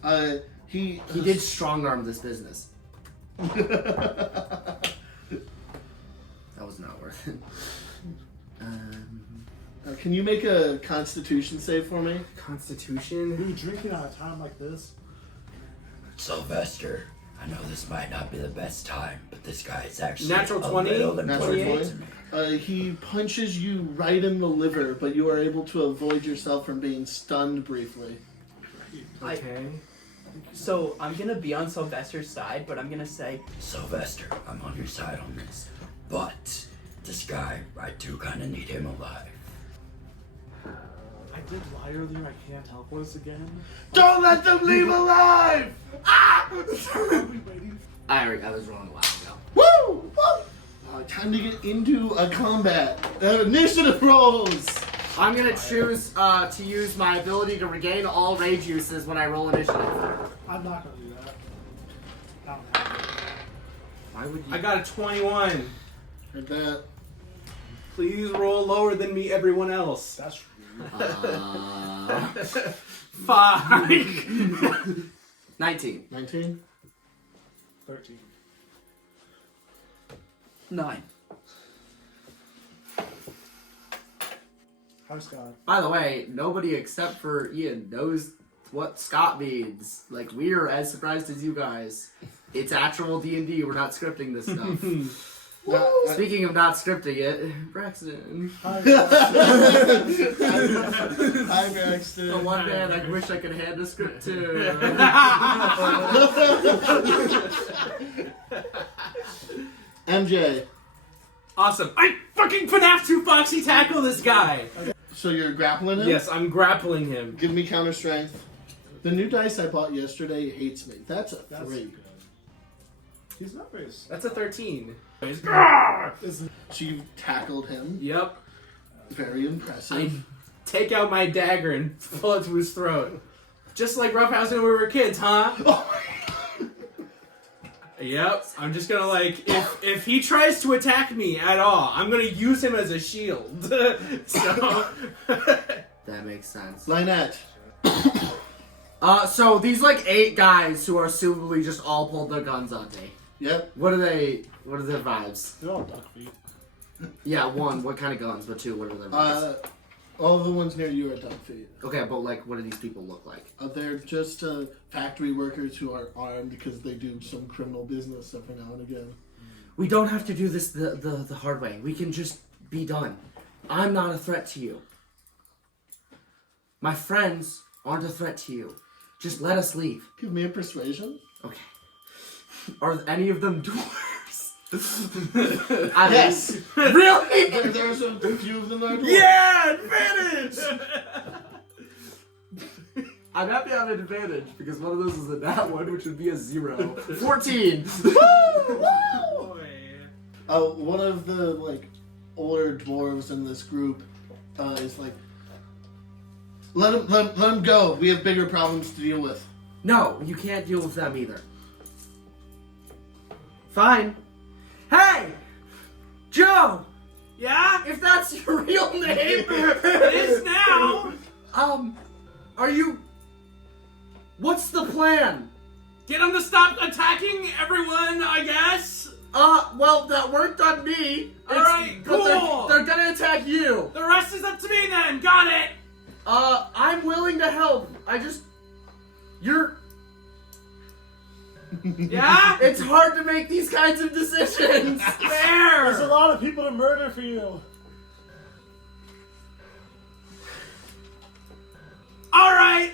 the fuck? He He did strong arm this business. That was not worth it. Can you make a Constitution save for me? Are Constitution. you drinking at a time like this? Sylvester, I know this might not be the best time, but this guy is actually Natural a 20? little Natural important 20? to me. He punches you right in the liver, but you are able to avoid yourself from being stunned briefly. Okay. So I'm gonna be on Sylvester's side, but I'm gonna say Sylvester, I'm on your side on this. But this guy, I do kind of need him alive. I did lie earlier. I can't teleport us again. Don't let them leave alive! Are we waiting? I was wrong a while ago. Woo! Woo! Time to get into a combat. Initiative rolls! I'm gonna choose to use my ability to regain all rage uses when I roll initiative. I'm not gonna do that. I don't have it. Why would you? I got a 21. Like that. Please roll lower than me, everyone else. That's rude. 5. 19. 19? 13. 9. Hi, Scott. By the way, nobody except for Ian knows what Scott means. Like, we're as surprised as you guys. It's actual D&D. We're not scripting this stuff. Speaking of not scripting it, Braxton. Hi. Hi, Braxton. The one man I wish I could hand a script to. MJ, Awesome. I fucking FNAF 2 Foxy tackle this guy. so you're grappling him? Yes, I'm grappling him. Give me counter strength. The new dice I bought yesterday hates me. That's a That's 3. good. He's not very. That's a 13. Isn't So you tackled him. Yep. Very impressive. I take out my dagger and pull it to his throat. Just like roughhousing when we were kids, huh? Yep. I'm just gonna if he tries to attack me at all, I'm gonna use him as a shield. So That makes sense. Lynette. So these 8 guys who are assumably just all pulled their guns on me. Yep. What are their vibes? they're all duck feet. Yeah, 1, what kind of guns? But 2, what are their vibes? All the ones near you are duck feet. Okay, but what do these people look like? They're just factory workers who are armed because they do some criminal business every now and again. We don't have to do this the hard way. We can just be done. I'm not a threat to you. My friends aren't a threat to you. Just let us leave. Give me a persuasion. Okay. Are any of them dwarves? Yes! Really? There's a few of them that are dwarves. yeah, advantage. I'm happy I have an advantage because one of those is a nat one, which would be a 0. 14. One of the like older dwarves in this group is like, let him go. We have bigger problems to deal with. No, you can't deal with them either. Fine. Hey, Joe. Yeah? If that's your real name, It is now! are you? What's the plan? Get them to stop attacking everyone, I guess? Well, that worked on me. Alright, but cool. They're gonna attack you. The rest is up to me then, got it! I'm willing to help. You're... Yeah? It's hard to make these kinds of decisions. There's a Fair! lot of people to murder for you. Alright!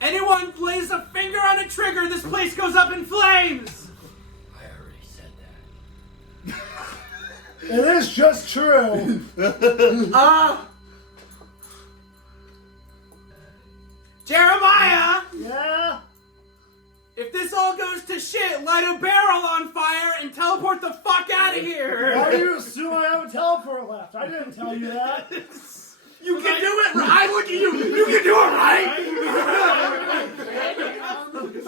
Anyone lays a finger on a trigger, this place goes up in flames! I already said that. It is just true. Jeremiah! Yeah? If this all goes to shit, light a barrel on fire and teleport the fuck out of here! Why do you assume I have a teleport left? I didn't tell you that. You can do it right! I look at you! You can do it right!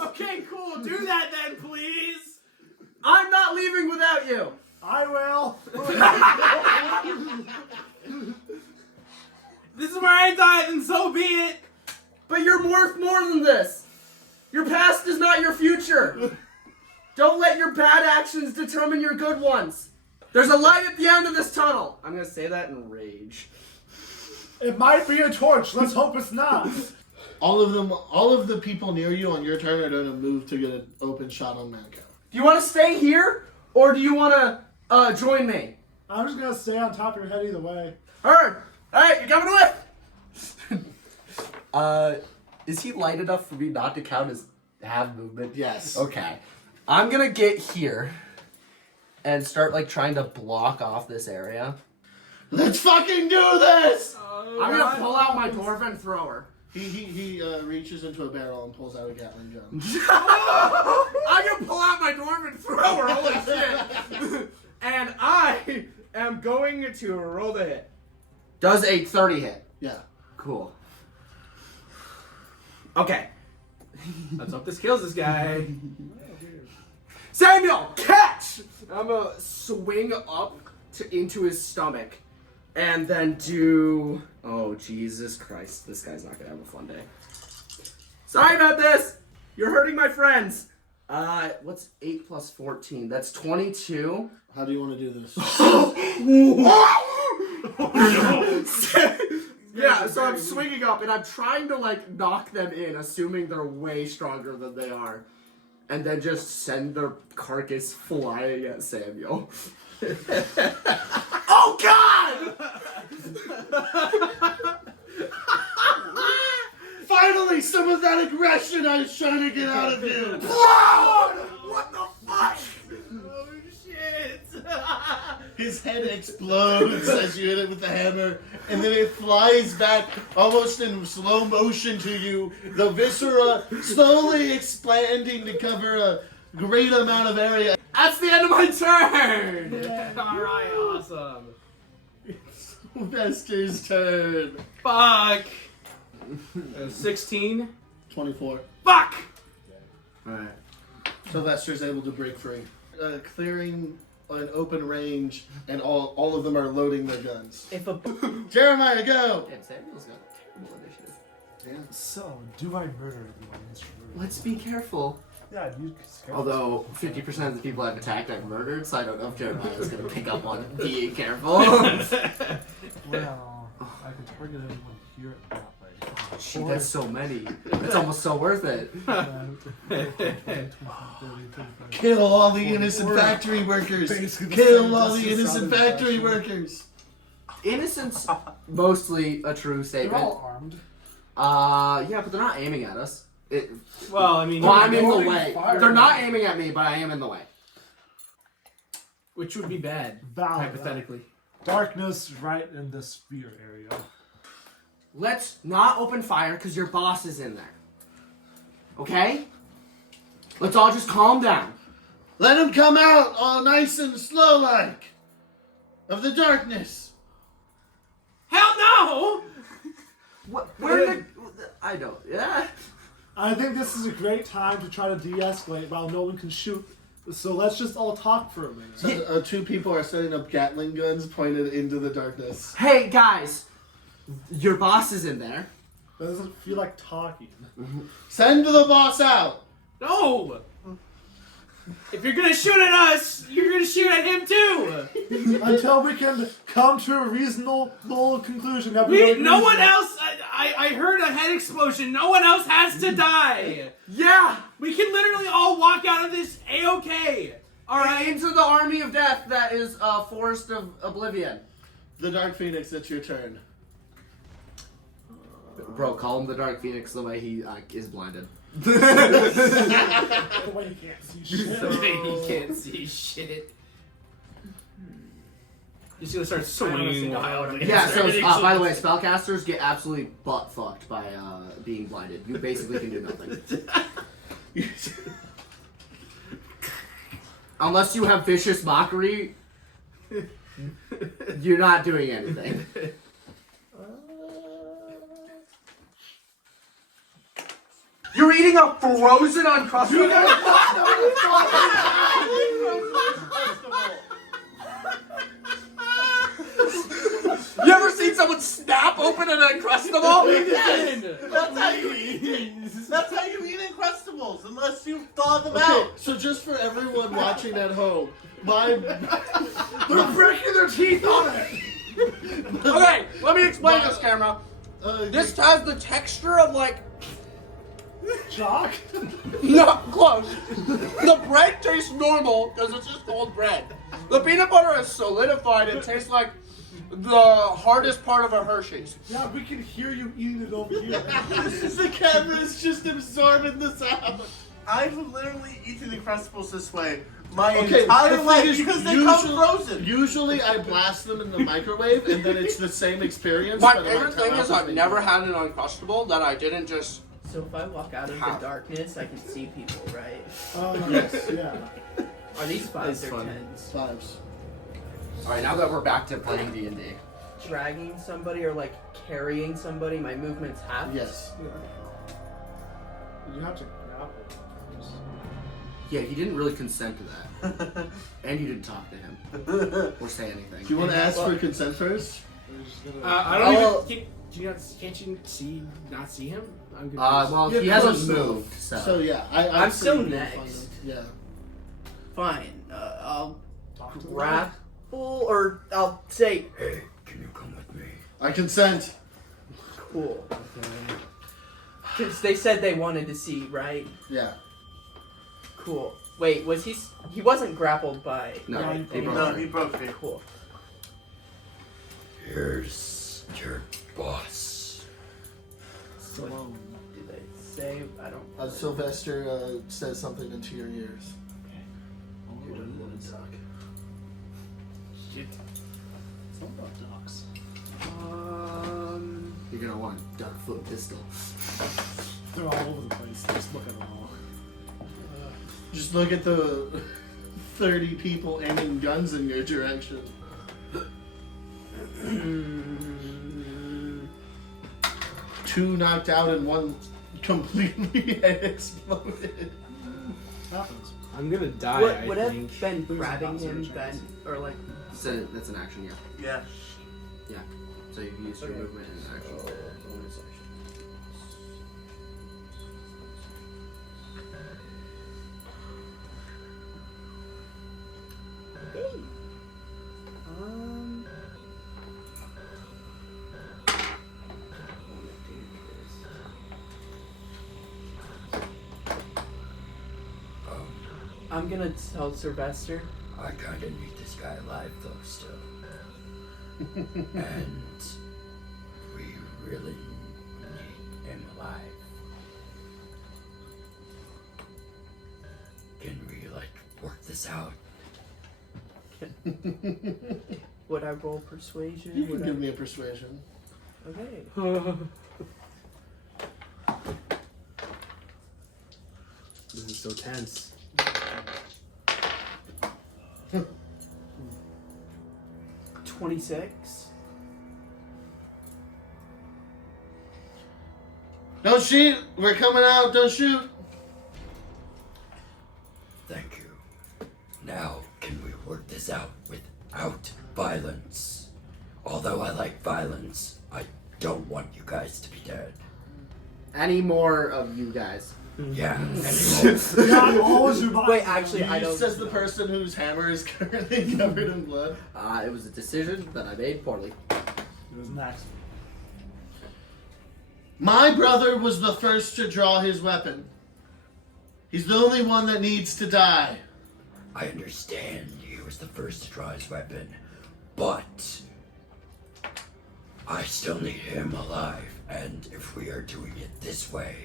Okay, cool. Do that then, please! I'm not leaving without you. I will. This is where I die, then so be it! But you're worth more than this. Your past is not your future. Don't let your bad actions determine your good ones. There's a light at the end of this tunnel. I'm gonna say that in rage. It might be a torch. Let's hope it's not. All of the people near you on your turn are going to move to get an open shot on Manco. Do you want to stay here, or do you want to join me? I'm just gonna stay on top of your head either way. All right, you're coming with. Is he light enough for me not to count as have movement? Yes. Okay. I'm gonna get here and start like trying to block off this area. Let's fucking do this! I'm gonna pull out my dwarven thrower. He reaches into a barrel and pulls out a Gatling gun. I'm gonna pull out my dwarven thrower. Holy shit! And I am going to roll the hit. Does a 30 hit? Yeah. Cool. Okay. Let's hope this kills this guy. Samuel, catch! I'm gonna swing up into his stomach, and then do. Oh Jesus Christ! This guy's not gonna have a fun day. Sorry about this. You're hurting my friends. What's 8 plus 14? That's 22. How do you want to do this? Yeah, so I'm swinging up and I'm trying to like knock them in, assuming they're way stronger than they are, and then just send their carcass flying at Samuel. Oh God! Finally, some of that aggression I was trying to get out of you. What the fuck? Oh shit! His head explodes as you hit it with the hammer, and then it flies back almost in slow motion to you, the viscera slowly expanding to cover a great amount of area. That's the end of my turn! Alright, awesome. Sylvester's turn. Fuck! 16? 24. Fuck! Alright. Sylvester's able to break free. Clearing an open range, and all of them are loading their guns. If a Jeremiah, go! Damn, Samuel's got a terrible initiative. Yeah. So, do I murder everyone in this room? Let's be careful. Yeah, you scare Although 50% of the people I've attacked I've murdered, so I don't know if Jeremiah's gonna pick up on being careful. Well, I can target anyone here at that way. Gee, that's so many. It's almost so worth it. Kill all the innocent factory workers! Basically the Kill same all the justice innocent out of the factory factory. workers! Innocence, mostly a true They're statement. all armed. Yeah, but they're not aiming at us. Well, I mean, Well, I'm in the Holding way. fire. They're not aiming at me, but I am in the way. which would be bad, Valid. hypothetically. Darkness right in the sphere area. let's not open fire because your boss is in there. Okay? Let's all just calm down. Let him come out all nice and slow like. Of the darkness. Hell no! Where did... I don't... Yeah? I think this is a great time to try to de-escalate while no one can shoot. So let's just all talk for a minute. So, two people are setting up Gatling guns pointed into the darkness. Hey, guys. Your boss is in there. That doesn't feel like talking. Send the boss out. No! If you're gonna shoot at us, you're gonna shoot at him too! Until we can come to a reasonable conclusion. That No one else, I heard a head explosion, no one else has to die! Yeah! We can literally all walk out of this A-okay! Alright, into the army of death that is Forest of Oblivion. The Dark Phoenix, it's your turn. Bro, call him the Dark Phoenix the way he is blinded. The way you can't see shit. He can't see shit. He's gonna start swinging wildly. Yeah, so by the way, spellcasters get absolutely butt fucked by being blinded. You basically can do nothing. Unless you have Vicious Mockery, you're not doing anything. You're eating a frozen Uncrustable? You ever seen someone snap open an Uncrustable? That's how you eat Uncrustables, unless you thaw them out. So just for everyone watching at home, they're breaking their teeth on it! Okay, let me explain this, camera. This has the texture of like... Chalk? Not close. The bread tastes normal because it's just cold bread. The peanut butter is solidified. It tastes like the hardest part of a Hershey's. Yeah, we can hear you eating it over here. This is the camera's just absorbing this out. I've literally eaten Uncrustables this way my Okay, entire the thing life is, because they come frozen. Usually I blast them in the microwave and then it's the same experience. My but favorite thing is I've never had an Uncrustable that I didn't just... So if I walk out of the darkness, I can see people, right? Yes, yeah. Are these fives That's or fun. tens? Fives. Alright, now that we're back to playing D&D. Dragging somebody or like carrying somebody, my movement's half. Yes. You have to grapple. Yeah, he didn't really consent to that. And you didn't talk to him. Or say anything. Do you want to ask for consent first? I don't even... Can't you not see him? I'm gonna Well, Yeah, he hasn't close moved, So yeah, I'm still pretty next. fun. Yeah. Fine. I'll Talk to them. grapple or I'll say Hey, can you come with me? I consent. cool. Because they said they wanted to see, right? Yeah. Cool. Wait, was he wasn't grappled by... No, right? he broke No, free. he broke me. Cool. Here's your boss. Salome. Did they say? I don't... Sylvester says something into your ears. You don't want to talk. Shit. It's not about ducks. You're gonna want a duck-foot pistol. They're all over the place. Just look at them all. Just look at the 30 people aiming guns in your direction. Two knocked out and one completely had exploded. Happens. I'm gonna die, Would I have think. been There's grabbing a him chance. then, or like... That's an action, yeah. Yeah. So you can use your Okay. movement and action. Bonus action. I'm gonna tell Sylvester. I kinda need this guy alive though still. And we really need him alive. Can we work this out? Would I roll persuasion? You can Would give me a persuasion. Okay. This is so tense. 26. Don't shoot! We're coming out, don't shoot! Thank you. Now, can we work this out without violence? Although I like violence, I don't want you guys to be dead. Any more of you guys? Yeah, anymore. God always reminds Wait, me. actually, I don't. Says the person whose hammer is currently covered in blood. It was a decision that I made poorly. It was an accident. My brother was the first to draw his weapon. He's the only one that needs to die. I understand he was the first to draw his weapon, but I still need him alive, and if we are doing it this way,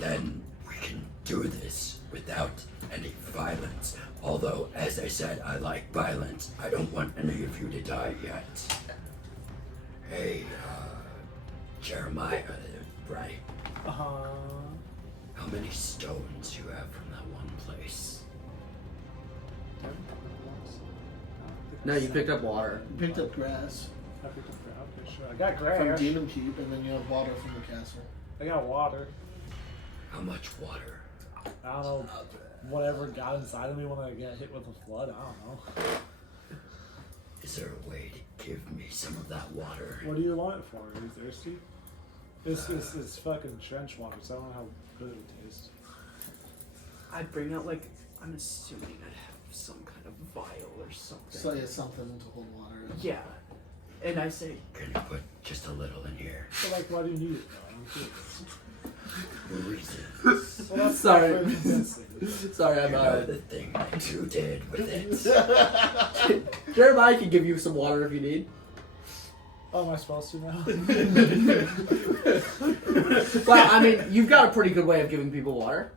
then we can do this without any violence. Although, as I said, I like violence. I don't want any of you to die yet. Hey, Jerimiah, right? Uh-huh. How many stones you have from that one place? No, you picked up water. You picked up grass I picked up grass. Okay, sure. I got from grass. Demon Keep, and then you have water from the castle. I got water. How much water? I don't know. Whatever got inside of me when I got hit with the flood. I don't know. Is there a way to give me some of that water? What do you want it for? Are you thirsty? It's fucking trench water, so I don't know how good it would taste. I bring out, like, I'm assuming I'd have some kind of vial or something. So yeah, something to hold water in. Yeah. And I say, Can you put just a little in here? So, like, why do you need it, though? I'm curious. For reasons. Well, that's Sorry. not very convincing. Sorry, You I'm know the thing that you did with it. Jeremiah can give you some water if you need. Oh, am I supposed to now? Well, I mean, you've got a pretty good way of giving people water.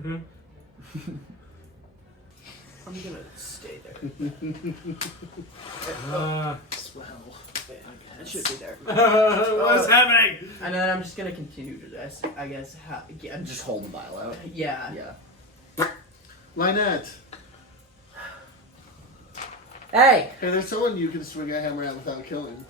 Mm-hmm. I'm gonna stay there. Swell. It should be there. What's happening? And then I'm just gonna continue to this, I guess. Yeah, Just hold the vial out. yeah. Yeah. Lynette, Hey! hey, there's someone you can swing a hammer at without killing.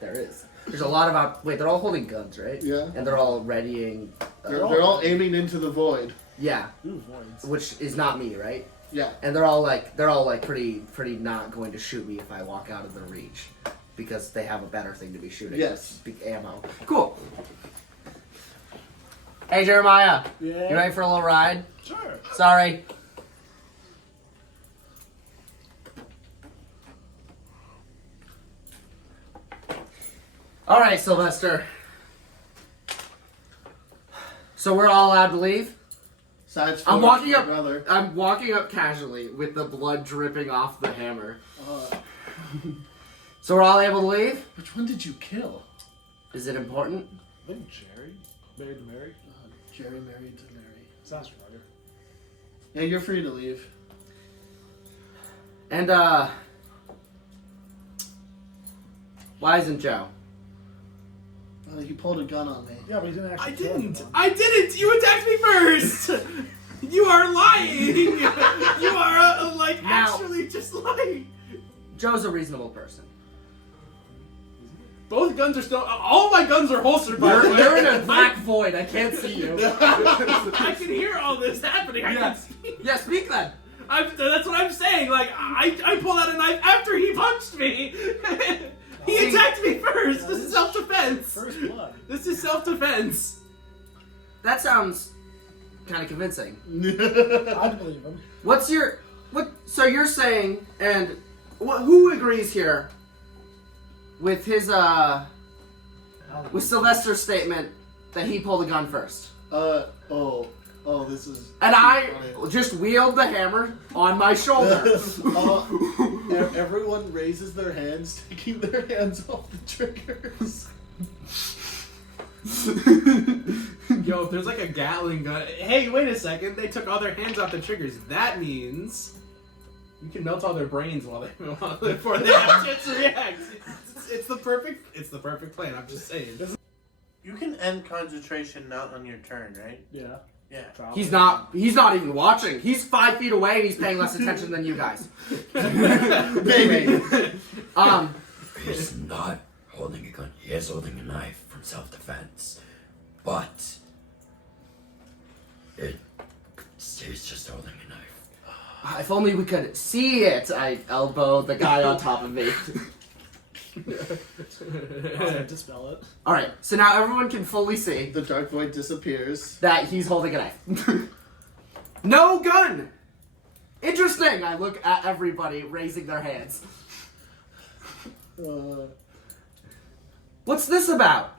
There is. There's a lot of wait, they're all holding guns, right? Yeah. And they're all readying. They're all aiming into the void. Yeah, Ooh, voids. which is not me, right? Yeah. And they're all like pretty not going to shoot me if I walk out of their reach, because they have a better thing to be shooting. Yes. Big ammo. Cool. Hey Jeremiah, Yeah. you ready for a little ride? Sure. Sorry. All right, Sylvester. So we're all allowed to leave? Besides I'm for walking my up. brother. I'm walking up casually with the blood dripping off the hammer. So we're all able to leave? Which one did you kill? Is it important? I think Jerry. Married to Mary. Jerry married to Mary. Sounds familiar. Yeah, you're free to leave. And why isn't Joe? He pulled a gun on me. Yeah, but he didn't actually I kill didn't. anyone. I didn't. You attacked me first. You are lying. You are like Now- actually just lying. Joe's a reasonable person. Both guns are still. All my guns are holstered. By the way. You're in a black void. I can't see you. I can hear all this happening. I Yeah. can speak. Yeah, speak then. That's what I'm saying. Like I pulled out a knife after he punched me. He See- attacked me first. Yeah, This is self-defense. First blood. This is self-defense. That sounds kind of convincing. I believe him. What's your what? So you're saying, and who agrees here with his with Sylvester's statement that he pulled the gun first? This is. And I funny. just wield the hammer on my shoulder. Everyone raises their hands, taking their hands off the triggers. Yo, if there's like a Gatling gun. Hey, wait a second. They took all their hands off the triggers. That means You can melt all their brains before they have a chance to react. It's the perfect plan. I'm just saying. You can end concentration not on your turn, right? Yeah. Yeah. Probably. He's not even watching. He's 5 feet away and he's paying less attention than you guys. Baby. He's not holding a gun. He is holding a knife from self-defense. But he's just holding a knife. If only we could see it. I elbowed the guy on top of me. Dispel it. Alright, so now everyone can fully see The dark void disappears. that he's holding a knife. No gun! Interesting! I look at everybody raising their hands. What's this about?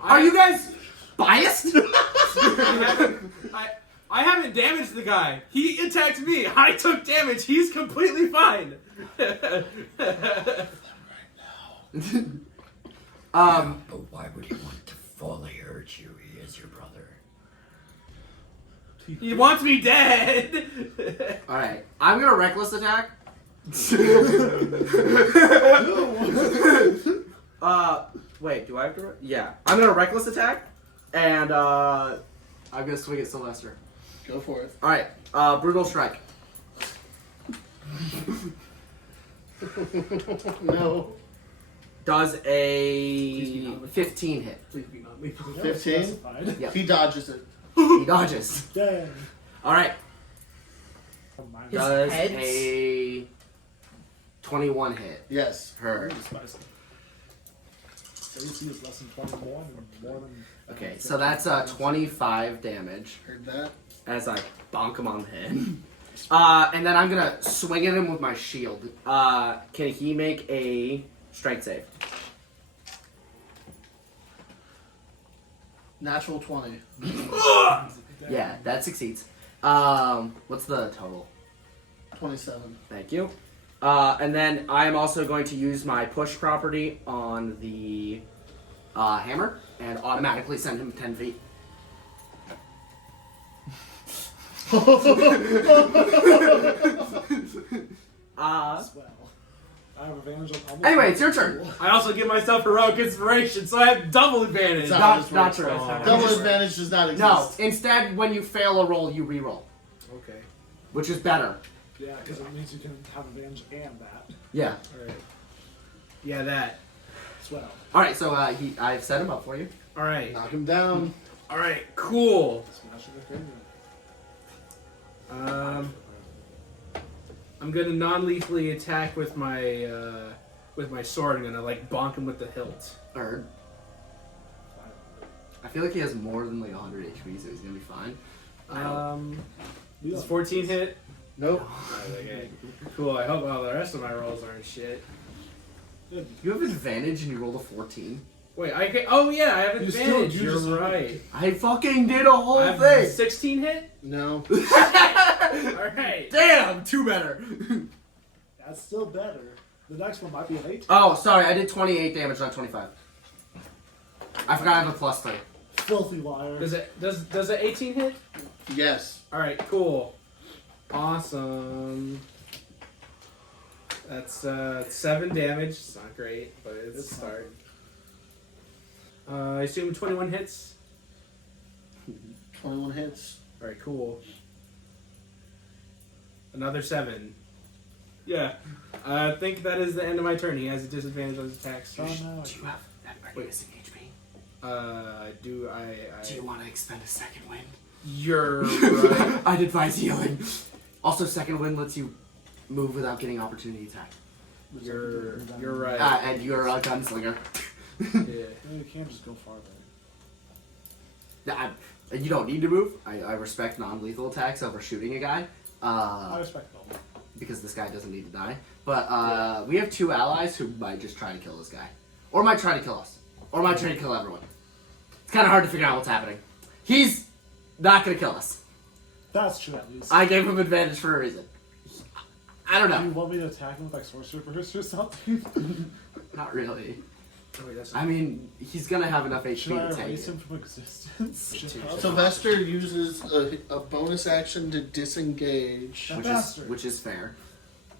Are you guys biased? I haven't damaged the guy. He attacked me. I took damage. He's completely fine. But why would he want to fully hurt you? He is your brother. He wants me dead. Alright, I'm gonna reckless attack. Wait, do I have to? Yeah, I'm gonna reckless attack, and I'm gonna swing at Sylvester. Go for it. Alright, brutal strike. No. Does a 15 hit. Please be not me. 15? Specified. Yep. He dodges it. He dodges. Dang. Alright, His does heads? a 21 hit. Yes. Her. Spicy. AC is less than 20 more than. Okay, so that's 25 damage Heard that. as I bonk him on the head. And then I'm gonna swing at him with my shield. Can he make a strength save? Natural 20. Yeah, that succeeds. What's the total? 27. Thank you. And then I am also going to use my push property on the hammer and automatically send him 10 feet. Swell. I have advantage on almost. Anyway, it's your turn. I also give myself heroic inspiration, so I have double advantage. Sorry. Not true. Double advantage does not exist. No, instead, when you fail a roll, you re-roll, Okay. which is better. Yeah, because it means you can have advantage and that. Yeah. All right. Yeah, that. Swell. All right, so I've set him up for you. All right. Knock him down. All right. Cool. Smash it with I'm gonna non-lethally attack with my sword. I'm gonna like bonk him with the hilt. Third. I feel like he has more than like 100 HP, so he's gonna be fine. Does 14 hit? Nope. Okay. Cool. I hope all the rest of my rolls aren't shit. You have advantage and you rolled a 14. Wait, I can. Oh yeah, I have You advantage. still- you You're just- right. I fucking did a whole I have thing. 16 hit. No. All right. Damn, 2 better. That's still better. The next one might be an 8. Oh, sorry, I did 28 damage, not 25. I forgot I have a +3. Filthy liar. Does it 18 hit? Yes. All right. Cool. Awesome. That's 7 damage. It's not great, but it's a start. I assume 21 hits. 21 hits. All right, cool. Another 7. Yeah. I think that is the end of my turn. He has a disadvantage on his attacks. Oh no. Do you have that missing HP? Do Do you want to expend a second wind? You're right. I'd advise healing. Also, second wind lets you move without getting opportunity attack. You're right. And you're a gunslinger. Yeah. You can't just go farther. You don't need to move. I respect non-lethal attacks over shooting a guy. I respect them. Because this guy doesn't need to die. But we have 2 allies who might just try to kill this guy. Or might try to kill us. Or might try to kill everyone. It's kind of hard to figure out what's happening. He's not going to kill us. That's true at least. I gave him advantage for a reason. I don't Do you know. want me to attack him with like sorcerer burst or something? Not really. Oh, wait, that's I mean, he's gonna have enough HP Should I to take erase it. him from existence? Sylvester uses a bonus action to disengage. That Which bastard. which is fair.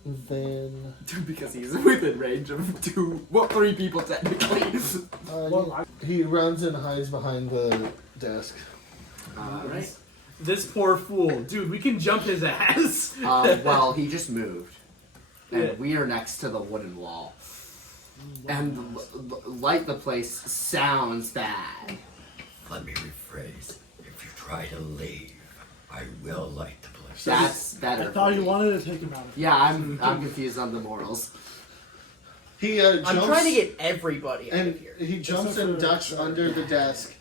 Then Because he's within range of 3 people technically. he runs and hides behind the desk. Right. This poor fool. Dude, we can jump his ass. Well, he just moved. And Yeah. we are next to the wooden wall. And light the place sounds bad. Let me rephrase. If you try to leave, I will light the place. That's better. I thought for you me. wanted to take him out of Yeah, I'm confused on the morals. He jumps I'm trying to get everybody out and of here. he jumps Except and for- ducks under the desk.